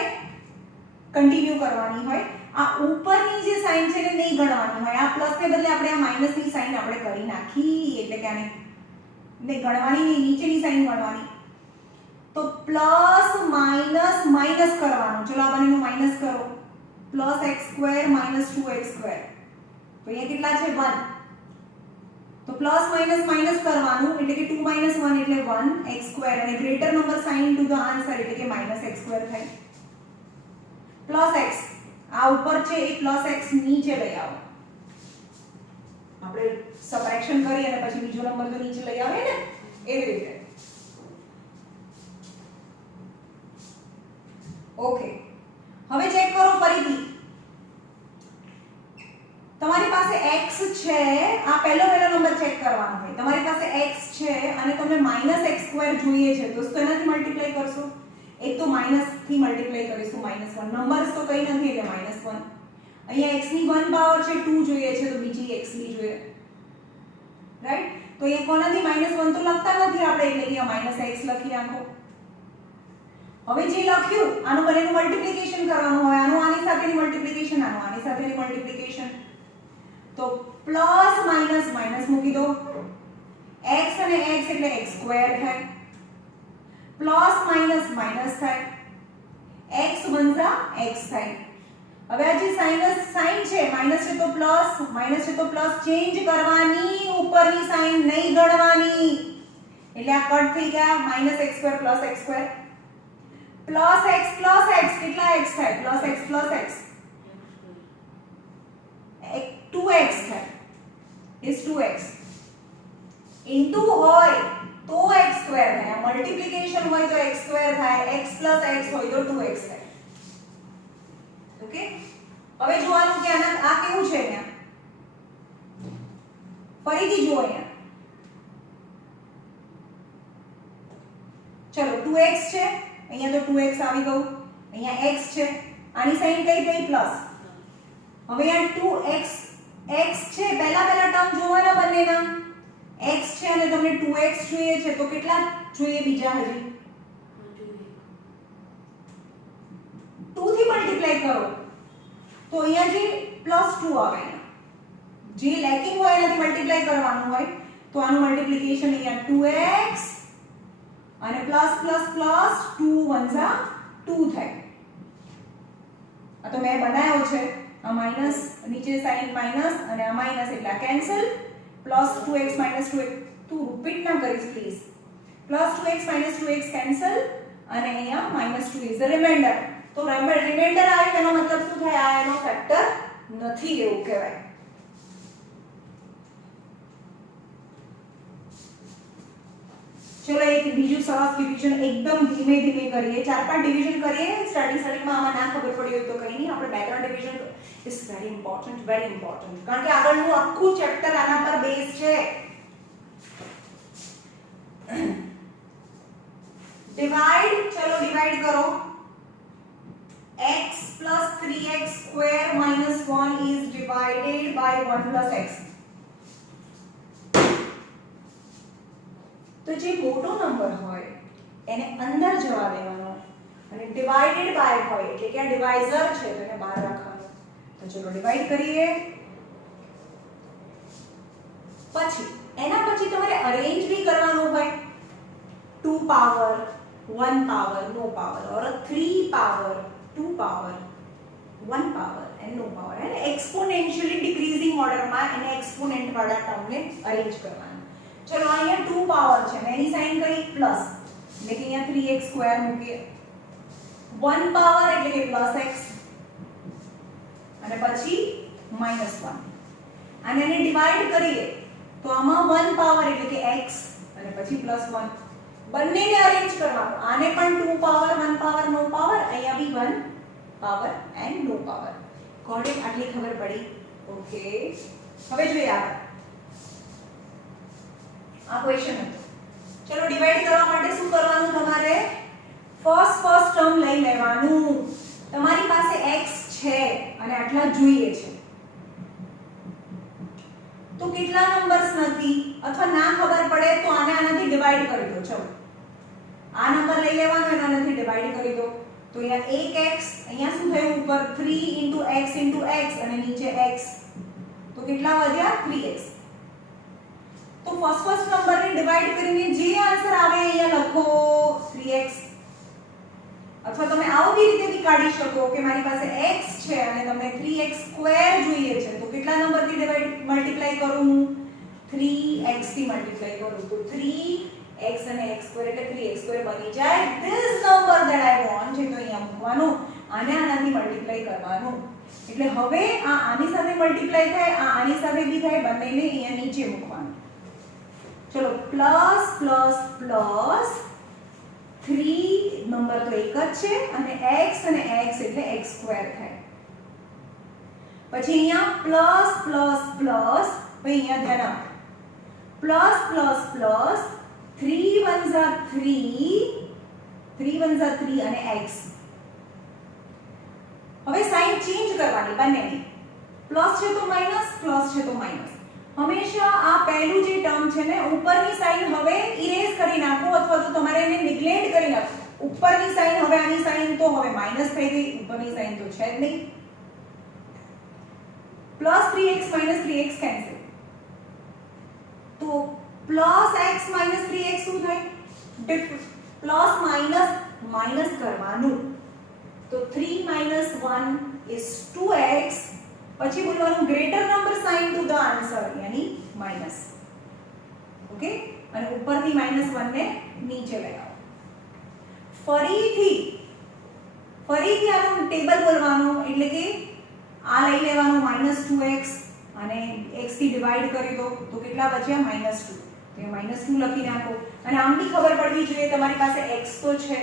કન્ટિન્યુ કરવાની હોય. આ ઉપરની જે સાઈન છે ને નહીં ગણવાની હોય. આ પ્લસ ને બદલે આપણે આ માઈનસ ની સાઈન આપણે કરી નાખી, એટલે કે આને નહીં ગણવાની નહીં, નીચેની સાઈન ગણવાની. તો પ્લસ માઈનસ માઈનસ કરવાનું. ચલો આ બંનેનું માઈનસ કરો. Plus x² minus 2x². તો અહીંયા કેટલા છે 1. તો પ્લસ માઈનસ માઈનસ કરવાનું, એટલે કે 2 - 1 એટલે 1x² અને greater number sign into the answer એટલે કે -x² થાય. પ્લસ x આ ઉપર છે એ પ્લસ x નીચે લઈ આવો. આપણે સબટ્રેક્શન કરી અને પછી બીજો નંબર તો નીચે લઈ આવે ને, એવી રીતે. ઓકે, હવે ચેક કરો ફરીથી. તમારી પાસે x છે, આ પહેલો નંબર ચેક કરવાનો હોય. તમારી પાસે x છે અને તમને -x² જોઈએ છે, દોસ્તો એનાથી મલ્ટીપ્લાય કરશો. એક તો માઈનસ થી મલ્ટીપ્લાય કરીશું -1. નંબર્સ તો કઈ નથી એટલે -1. અહીંયા x ની 1 પાવર છે 2 જોઈએ છે, તો બીજી x ની જોઈએ, રાઈટ? તો અહીંયા કોનાથી -1 તો લખતા નથી આપણે, એટલે અહીંયા -x લખી નાખો. હવે જે લખ્યું આનું બંનેનું મલ્ટીપ્લિકેશન કરવાનું હોય. આનું આની સાથેની મલ્ટીપ્લિકેશન, આનું આની સાથેની મલ્ટીપ્લિકેશન. તો પ્લસ માઈનસ માઈનસ મૂકી દો. x અને x એટલે x² થાય. પ્લસ માઈનસ માઈનસ થાય. x બનતા x થાય. હવે આ જે સાઈન છે, માઈનસ છે તો પ્લસ, માઈનસ છે તો પ્લસ ચેન્જ કરવાની, ઉપરની સાઈન નહીં ગણવાની. એટલે આ કટ થઈ ગયા. -x² plus x². Plus x plus x કેટલા x થાય? Plus x plus x 2x થાય. is 2x. ઇન્ટુ હોય તો x² થાય. મલ્ટીપ્લિકેશન હોય તો x² થાય. x પ્લસ x હોય તો 2x થાય. ઓકે, હવે જોવાનું કે આ કેવું છે. અહીંયા ફરીથી જુઓ. અહીંયા ચલો 2x છે, અહીંયા તો 2x આવી ગયું. અહીંયા x છે, આની સાઈન કઈ થઈ? પ્લસ. હવે અહીંયા 2x x છે, પહેલા ટર્મ જોવાના બંનેના. x છે અને તમને 2x જોઈએ છે, તો કેટલા જોઈએ બીજા? હજી 2 થી મલ્ટીપ્લાય કરો તો અહીંયા જે +2 આવે. જે લેકિંગ હોય એનાથી મલ્ટીપ્લાય કરવાનું હોય. તો આનું મલ્ટીપ્લિકેશન અહીંયા 2x અને પ્લસ પ્લસ પ્લસ 2 1 2 થાય. આ તો મેં બનાવ્યો છે. આ માઈનસ, નીચે સાઈન માઈનસ અને આ માઈનસ એટલે cancel. Plus 2x minus 2x, તું રિપીટ ના કરીશ please. Plus 2x minus 2x cancel અને અહીંયા -2 ઇઝ ધ રિમાઇન્ડર. તો રિમાઇન્ડર આવે તેનો મતલબ શું થાય? આ એનો ફેક્ટર નથી, એવું કહેવાય. ચલો એક બીજું સરસ ડિવિઝન એકદમ ધીમે ધીમે કરીએ. 4-5 ડિવિઝન કરીએ. સ્ટડીમાં આમાં ના ખબર પડી હોય તો કંઈ નહીં. આપણે 2-3 division is very important, very important. કારણ કે આગળનું આખું ચેપ્ટર આના પર બેઝ છે. ડિવાઇડ, ચલો ડિવાઇડ કરો. x plus 3x square minus 1 is divided by 1 plus x. તો જે મોટો નંબર હોય એને અંદર જવા દેવાનો અને ડિવાઇડેડ બાય હોય એટલે કે આ ડિવાઇઝર છે તો એને બહાર રાખવાનો. તો ચલો ડિવાઇડ કરીએ. પછી એના પછી તમારે અરેન્જ भी કરવાનું હોય. 2 power, 1 power, no power or 3 power, 2 power, 1 power and no power. એટલે એક્સ્પોનેન્શિયલી ડિક્રીઝિંગ ઓર્ડરમાં એને એક્સ્પોનેન્ટ વાળા ટર્મને અરેન્જ કરવાના. ચલો અહીંયા 2 પાવર છે ને એની સાઈન કઈ? પ્લસ, એટલે કે અહીંયા 3x² મૂકીએ. 1 પાવર એટલે કે +x અને પછી -1. અને એને ડિવાઇડ કરીએ તો આમાં 1 પાવર એટલે કે x અને પછી +1. બંનેને અરેન્જ કરવાનું. આને પણ 2 પાવર, 1 પાવર, નો પાવર. અહીંયા B 1 power and no power. Got it? આટલી ખબર પડી? ઓકે, હવે જોઈએ આગળ. આ ક્વેશ્ચન હતો. ચલો ડિવાઇડ કરવા માટે શું કરવાનું? તમારે ફર્સ્ટ ટર્મ લઈ લેવાનું. તમારી પાસે x છે અને આટલા જોઈએ છે, તો કેટલા નંબર્સ નથી અથવા ના ખબર પડે તો આને આનાથી ડિવાઇડ કરી દો. ચલો આ નંબર લઈ લેવાનો અને આનાથી ડિવાઇડ કરી દો. તો અહીંયા 1x, અહીંયા શું થયું ઉપર 3 * x અને નીચે x, તો કેટલા વધ્યા 3x. તો ફર્સ્ટ નંબરને ડિવાઈડ કરીને જે આન્સર આવે અહીંયા લખો 3x. અથવા તમે આવું બી રીતે બી કાઢી શકો કે મારી પાસે x છે અને તમને 3x² જોઈએ છે, તો કેટલા નંબરથી મલ્ટીપ્લાય કરું હું 3x થી મલ્ટીપ્લાય કરું તો 3x અને x² એટલે 3x² બની જાય. This number that I want છે તો અહીંયા મૂકવાનું અને આનાથી મલ્ટીપ્લાય કરવાનું. એટલે હવે આ આની સાથે મલ્ટીપ્લાય થાય, આ આની સાથે બી થાય, બંનેને અહીંયા નીચે મૂકવાનું. ચલો પ્લસ પ્લસ પ્લસ 3 નંબર તો એક જ છે અને x અને x એટલે x² થાય. પછી અહીંયા પ્લસ પ્લસ પ્લસ, પછી અહીંયા ધ્યાન આપો, પ્લસ પ્લસ પ્લસ 3 1 જા 3 અને x. હવે સાઈન ચેન્જ કરવાની બંનેની, પ્લસ છે તો માઈનસ, પ્લસ છે તો માઈનસ. હંમેશા આ પહેલું જે ટર્મ છે ને ઉપરની સાઈન હવે ઇરેઝ કરી નાખો અથવા તો તમારે એને નેગ્લેક્ટ કરી નાખો. ઉપરની સાઈન હવે આની સાઈન તો હવે માઈનસ થઈ ગઈ, ઉપરની સાઈન તો છે જ નહીં. Plus 3x minus 3x cancel, તો પ્લસ x માઈનસ 3x શું થાય? પ્લસ માઈનસ માઈનસ કરવાનું, તો 3 માઈનસ 1 ઇઝ 2x. પછી બોલવાનું greater number sign to the answer યાની માઈનસ. ઓકે, અને ઉપરથી -1 ને નીચે લઈ આવો. ફરીથી આનું ટેબલ બોલવાનું, એટલે કે આ લઈ લેવાનું -2x અને x થી ડિવાઈડ કરી દો તો કેટલા બચ્યા -2. તો -2 લખી નાખો અને આમ બી ખબર પડવી જોઈએ તમારી પાસે x તો છે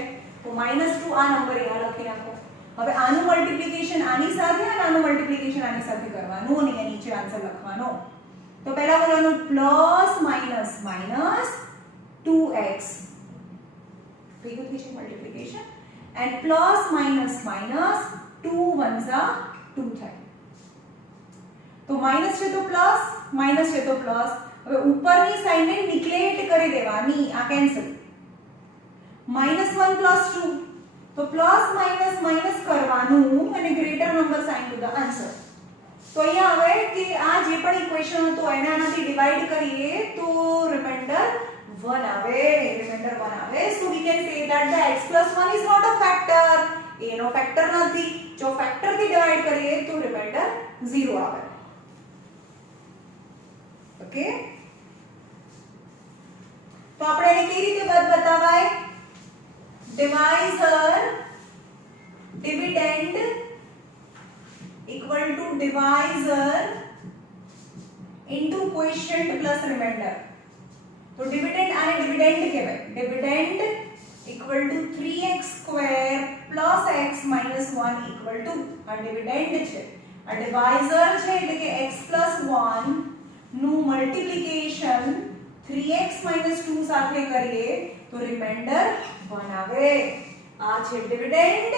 તો -2 આ નંબર અહીંયા લખી નાખો. હવે આનું મલ્ટીપ્લિકેશન આની સાથે અને આનું મલ્ટીપ્લિકેશન આની સાથે કરવાનું અને અહીંયા નીચે આન્સર લખવાનો. તો પહેલા બોલવાનું પ્લસ માઈનસ માઈનસ 2x, ભેગું થઈ છે multiplication, and plus minus minus 2 1 જા 2 થાય. તો માઈનસ છે તો પ્લસ, માઈનસ છે તો પ્લસ. હવે ઉપરની સાઈનને નિગ્લેક્ટ કરી દેવાની, આ કેન્સલ. -1 + 2, તો પ્લસ માઈનસ માઈનસ કરવાનું અને greater number sign to the answer. તો અહીંયા હવે કે આ જે પણ ઇક્વેશન હતો એને આનાથી ડિવાઈડ કરીએ તો રિમાઇન્ડર 1 આવે, રિમાઇન્ડર 1 આવે. So we can say that the x + 1 is not a factor. એનો ફેક્ટર નથી. જો ફેક્ટર થી ડિવાઈડ કરીએ તો રિમાઇન્ડર 0 આવે. ઓકે, તો આપણે એને કેવી રીતે બતાવાય? divisor dividend equal to divisor into quotient plus remainder. तो dividend आने dividend कहेवाय. dividend equal to 3x² plus x minus 1 equal to આ dividend છે, આ divisor છે એટલે કે x plus 1 નું multiplication 3x minus 2 સાથે કરીએ તો રિમાઇન્ડર 1 આવે. આ છે ડિવિડન્ડ,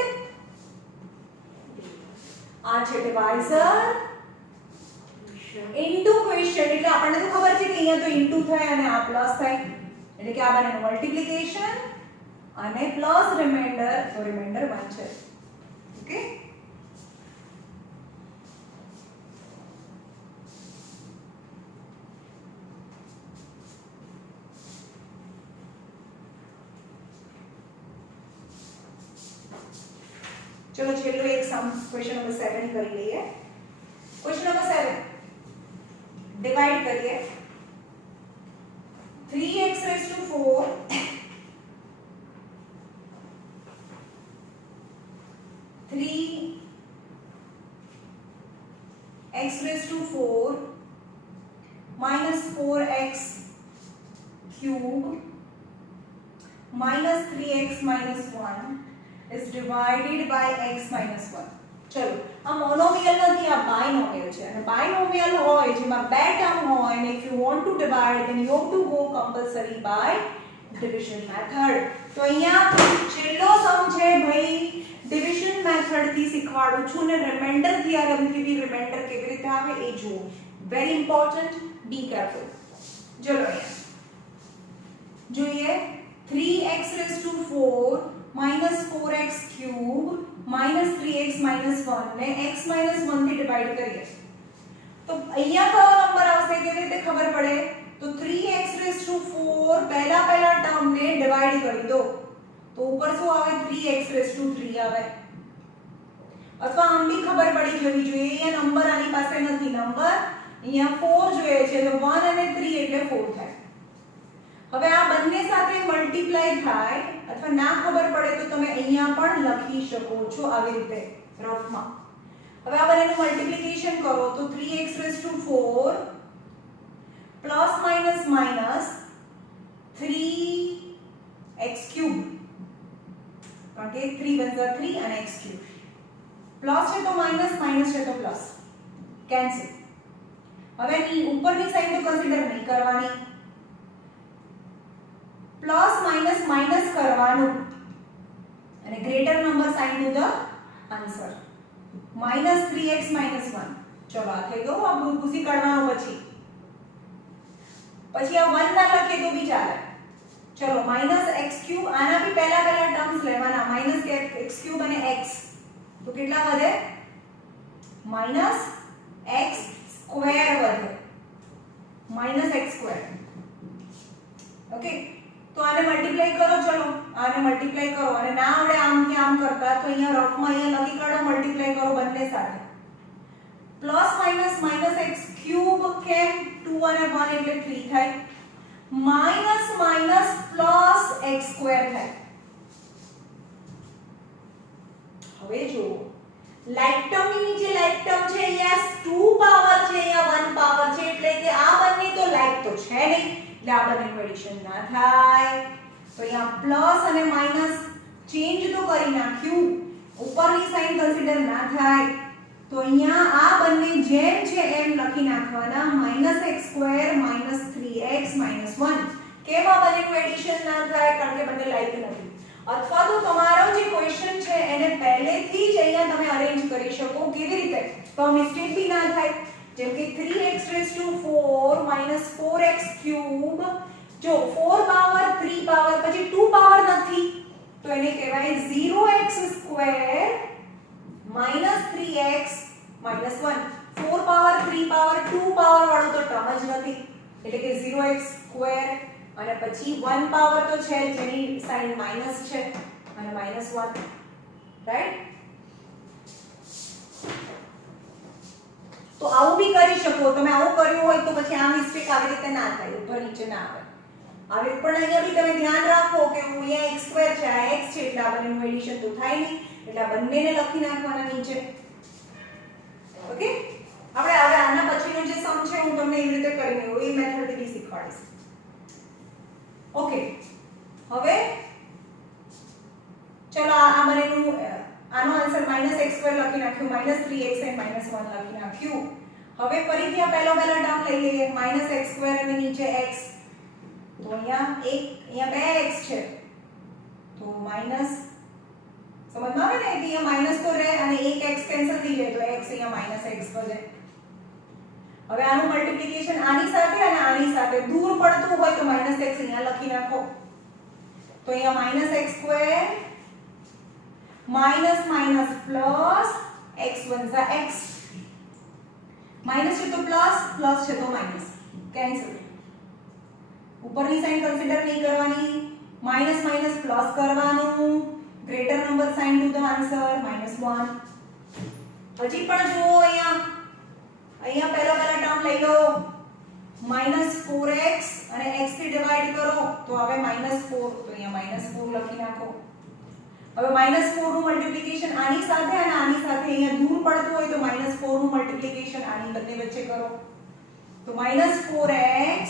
આ છે ડિવાઇઝર ઇન્ટુ ક્વેશ્ચન. એટલે આપણને તો ખબર છે કે અહીંયા તો ઇન્ટુ થાય અને આ પ્લસ થાય, એટલે કે આ બંનેનું મલ્ટીપ્લિકેશન અને પ્લસ રિમાઇન્ડર, તો રિમાઇન્ડર 1 છે. ઓકે, चलो छेल्लो एक सम क्वेश्चन नंबर 7 કરી લઈએ. क्वेश्चन नंबर 7 डिवाइड करिए 3x⁴ 3x⁴ -4x³ -3x 1 is divided by x minus 1. ચલો આ મોનોમિયલ નથી, આ બાયનોમિયલ છે અને બાયનોમિયલ હોય જેમાં બે ટર્મ હોય અને if you want to divide then you have to go compulsory by division method. તો અહીંયા છેલ્લો સમ છે ભાઈ division method થી શીખવાડું છું ને રિમાઇન્ડર થિયરમ થી બી રિમાઇન્ડર કેવી રીતે આવે એ જુઓ. Very important, be careful. ચલો અહીંયા જોઈએ 3x⁴ -4x³ 1 ને x - 1 થી ડિવાઈડ કરીએ તો અહીંયા કયો નંબર આવશે કેવી રીતે ખબર પડે તો 3x4 પહેલા ટર્મ ને ડિવાઈડ કરી દો તો ઉપર શું આવે 3x3 આવે અથવા આમ બી ખબર પડી જવી જોઈએ અહીંયા નંબર આની પાસે નથી નંબર અહીંયા 4 જોઈએ છે તો 1 અને 3 એટલે 4 થાય હવે આ બંને સાથે મલ્ટીપ્લાય થાય અથવા ના ખબર પડે તો તમે અહીંયા પણ લખી શકો છો આવી રીતે રફમાં હવે આ બંનેનું મલ્ટીપ્લિકેશન કરો તો 3x4 plus minus minus 3x³ કારણ કે 3 બનતા 3 અને x³ પ્લસ છે તો માઈનસ માઈનસ છે તો પ્લસ કેન્સલ હવે ની ઉપરની સાઈડ તો કન્સિડર નહીં કરવાની પ્લસ માઈનસ માઈનસ કરવાનું અને greater number sign to the answer -3x - 1 ચલો આ થઈ ગયું આ ભૂસી કાઢવાનું પછી આ 1 ના લખીએ તો બી ચાલે ચલો -x³ આના બી પહેલા ટર્મ્સ લેવાના -x³ અને x તો કેટલા વધે -x² વધે -x² ઓકે તો આને મલ્ટીપ્લાય કરો ચલો આને મલ્ટીપ્લાય કરો અને ના આવડે આમ કે આમ કરતા તો અહીંયા રફમાં અહીંયા લખી કાઢો મલ્ટીપ્લાય કરો બંને સાથે પ્લસ માઈનસ x³ કેમ 2 અને 1 એટલે 3 થાય માઈનસ માઈનસ પ્લસ x² થાય હવે જો લાઈક ટર્મ ની નીચે લાઈક ટર્મ છે અહીંયા 2 પાવર છે અહીંયા 1 પાવર છે એટલે કે આ બંને તો લાઈક તો છે નહીં એટલે આ બંનેનું એડિશન ના થાય તો અહીંયા પ્લસ અને માઈનસ ચેન્જ તો કરી નાખ્યું ઉપરની સાઈન કન્સિડર ના થાય તો અહીંયા આ બંને જેમ છે એમ લખી નાખવાના -x² -3x - 1 કેમ આ બંનેનું એડિશન ના થાય કારણ કે બંને લાઈક નથી અથવા તો તમારો જે ક્વેશ્ચન છે એને પહેલેથી જ અહીંયા તમે અરેન્જ કરી શકો કેવી રીતે તો મિસ્ટેક બી ના થાય જેમ કે 3x4 4x³ જો 4 પાવર 3 પાવર પછી 2 પાવર નથી તો એને કહેવાય 0x² -3x - 1 4 power 3 power 2 power વાળું તો ટર્મ જ નથી એટલે કે 0x² અને પછી 1 પાવર તો છે જેની સાઇન માઈનસ છે અને -1 રાઈટ તો આવું બી કરી શકો તમે આવું કર્યું હોય તો પછી આ મિસ્ટેક આવી રીતે ના થાય ઉપર નીચે ના આવે આવી પણ અહીંયા બી તમે ધ્યાન રાખો કે હું અહીંયા x² છે આ x છે એટલે આ બંનેનું એડિશન તો થાય નહીં એટલે આ બંનેને લખી નાખવાના નીચે ઓકે આપણે હવે આના પછીનો જે સમ છે હું તમને એવી રીતે કરીને એ મેથડ થી શીખવાડીશ ઓકે હવે ચલો આ બંનેનું આનો આન્સર -x² લખી નાખ્યું -3x and -1 લખી નાખ્યું હવે ફરીથી આ પહેલો ટર્મ લઈ લઈએ -x² અને નીચે x તો અહીંયા 2x છે તો માઈનસ સમજમાં આવે ને કે અહીંયા માઈનસ તો રહે અને એક x કેન્સલ થઈ જાય તો x અહીંયા -x વધે હવે આનું મલ્ટીપ્લિકેશન આની સાથે અને આની સાથે દૂર પડતું હોય તો -x અહીંયા લખી નાખો તો અહીંયા -x² minus minus plus x1 सा x माइनस છે તો પ્લસ પ્લસ છે તો માઈનસ કેન્સલ ઉપરની સાઈન કન્સિડર નહીં કરવાની માઈનસ માઈનસ પ્લસ કરવાનું greater number sign to the answer -1 પછી પણ જુઓ અહીંયા પહેલો ટર્મ લઈ લો -4x અને x થી ડિવાઈડ કરો તો આવે -4 તો અહીંયા -4 લખી નાખો હવે -4 નું મલ્ટીપ્લિકેશન આની સાથે અને આની સાથે અહીંયા દૂર પડતું હોય તો -4 નું મલ્ટીપ્લિકેશન આની બંને વચ્ચે કરો તો -4x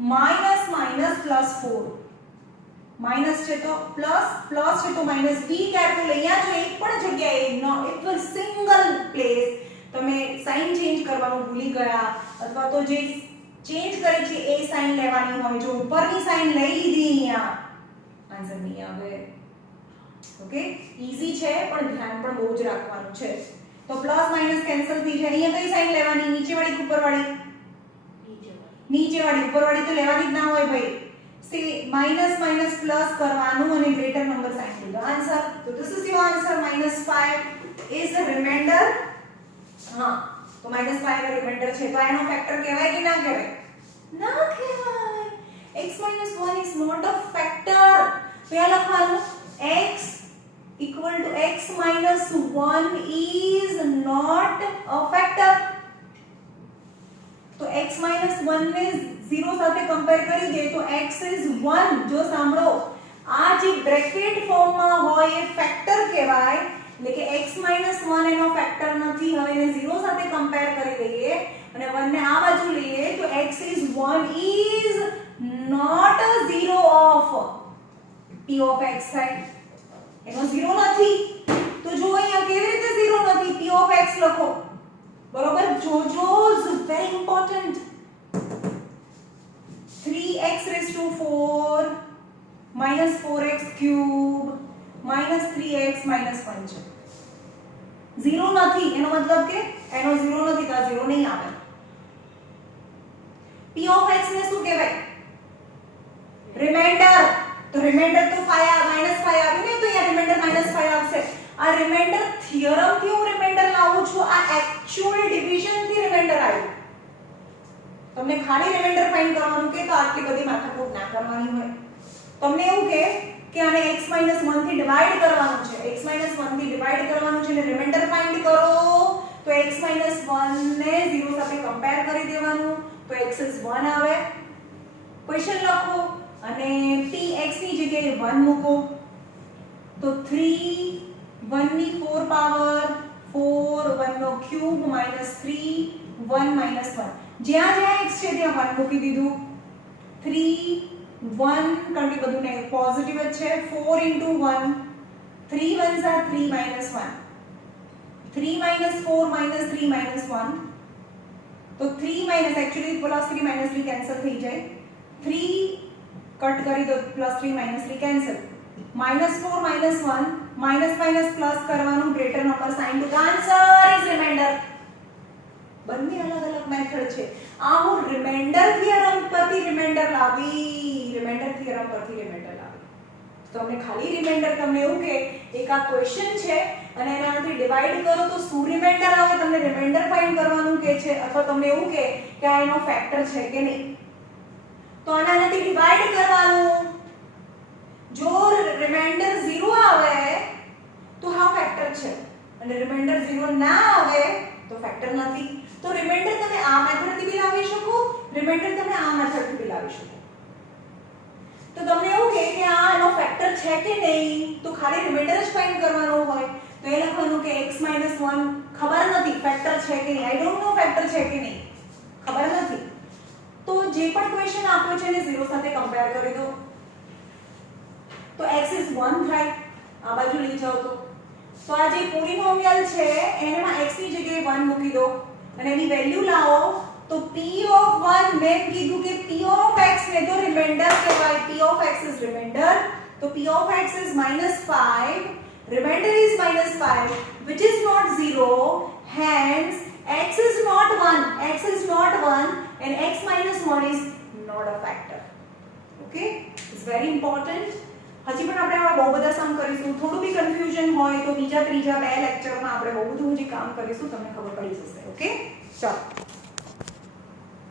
+4 માઈનસ છે તો પ્લસ પ્લસ છે તો માઈનસ બી કેપિટલ અહીંયા જો એક પણ જગ્યાએ નો ઇટ વિલ સિંગલ પ્લેસ તમે સાઇન ચેન્જ કરવાનું ભૂલી ગયા અથવા તો જે ચેન્જ કરી છે એ સાઇન લેવાની હોય જો ઉપરની સાઇન લઈ લીધી અહીંયા આન્સર નહીં આવે ઓકે ઈઝી છે પણ ધ્યાન પણ બહુ જ રાખવાનું છે તો પ્લસ માઈનસ કેન્સલ થઈ જાય અહીંયા કઈ સાઇન લેવાની નીચેવાળી ઉપરવાળી નીચેવાળી ઉપરવાળી તો લેવાની જ ના હોય ભાઈ See minus minus plus કરવાનું અને ગ્રેટર નંબર સાઇન લીધો આન્સર તો this is your answer -5 is the remainder. હા તો -5 નો રિમાઇન્ડર છે તો આનો ફેક્ટર કહેવાય કે ના કહેવાય? ના કહેવાય. x - 1 is not a factor. તો આ લખવાનું x equal to x minus 1 is not a factor. તો x minus 1 ને 0 સાથે કમ્પેર કરી દે તો x is 1. જો સાંભળો આ જે બ્રેકેટ ફોર્મમાં હોય એ ફેક્ટર કહેવાય, એટલે કે x minus 1 એનો ફેક્ટર નથી. હવે એને 0 સાથે કમ્પેર કરી દઈએ અને 1 ને આ બાજુ લઈએ તો x is 1 is not a 0 of p of x થાય. એનો 0 નથી. તો જો અહીંયા કેવી રીતે 0 નથી? p of x લખો. બરોબર? જોજો, very important. 3x raised to 4 minus 4x cube minus 3x minus 1 છે. 0 નથી એનો મતલબ કે એનો 0 નથી તો આ 0 નહીં આવે. p of x ને શું કહેવાય? રિમાઇન્ડર. તો રિમાઇન્ડર તો -5 આવ્યું ને તો અહીંયા રિમાઇન્ડર -5 આવશે. આ રિમાઇન્ડર થિયરમ થી હું રિમાઇન્ડર લાવું છું, આ એક્ચ્યુઅલ ડિવિઝન થી રિમાઇન્ડર આવ્યું. તમને ખાલી રિમાઇન્ડર ફાઇન્ડ કરવાનું કે તો આટલી બધી માથાકૂટ ના કરવાની હોય. તમને એવું કે આને x - 1 થી ડિવાઇડ કરવાનું છે, x - 1 થી ડિવાઇડ કરવાનું છે અને રિમાઇન્ડર ફાઇન્ડ કરો તો x - 1 ને 0 સાથે કમ્પેર કરી દેવાનું તો x is 1 આવે. ક્વેશ્ચન લખો અને px ની જગ્યાએ 1 મૂકો તો 3 1 ની 4 પાવર 4 1 નો ક્યુબ -3 1 -1 જ્યાં x છે ત્યાં 1 મૂકી દીધું. 3 1 કારણ કે બધું ને પોઝિટિવ જ છે. 4 into 1 3 1s are 3 minus 1 3 minus 4 minus 3 minus 1 તો 3 minus actually plus 3 minus 3 cancel થઈ જાય. 3 કટ કરી દો +3 -3 cancel. -4 -1 minus minus plus કરવાનું ગ્રેટર નંબર સાઇન તો આન્સર ઇઝ રિમાઇન્ડર. બંને અલગ અલગ મેથડ છે. આ હું રિમાઇન્ડર થિયરમ પરથી રિમાઇન્ડર લાવી. તમને ખાલી રિમાઇન્ડર તમને એવું કે એક આ ક્વેશ્ચન છે અને એનાથી ડિવાઇડ કરો તો શું રિમાઇન્ડર આવે, તમને રિમાઇન્ડર ફાઇન્ડ કરવાનું કે છે અથવા તમને એવું કે આ એનો ફેક્ટર છે કે નહીં. તો આનાથી ડિવાઇડ કરવાનું. જો રિમાઇન્ડર 0 આવે તો હા ફેક્ટર છે અને રિમાઇન્ડર 0 ના આવે તો ફેક્ટર નથી. તો રિમાઇન્ડર તમે આ મેથડથી બી લાવી શકો, રિમાઇન્ડર તમે આ મેથડથી બી લાવી શકો. તો તમને એવું કે આ એનો ફેક્ટર છે કે નહીં તો ખાલી રિમાઇન્ડર જ ફાઇન્ડ કરવાનો હોય તો એ લખવાનું કે x - 1 ખબર નથી ફેક્ટર છે કે નહીં. આઈ ડોન્ટ નો ફેક્ટર છે કે નહીં, ખબર નથી. તો જે પણ ક્વેશ્ચન આપ્યો છે એને 0 સાથે કમ્પેર કરી દો તો x is 1 થાય. આ બાજુ લઈ જાઓ તો આ જે પોલિનોમિયલ છે એમાં x ની જગ્યાએ 1 મૂકી દો અને એની વેલ્યુ લાવો તો p of 1 મેં કીધું કે p of x ને તો રિમાઇન્ડર કહેવાય. p of x is remainder. તો p of x is -5, remainder is -5 which is not 0, hence x is not 1 and x minus 1 is not a factor. Okay, it's very important. હજી પણ આપણે આવા બહુ બધા સમ કરીશું. થોડું બી કન્ફ્યુઝન હોય તો બીજા ત્રીજા બે લેક્ચરમાં આપણે બહુ બધું હજી કામ કરીશું, તમને ખબર પડી જશે. ઓકે, ચાલો.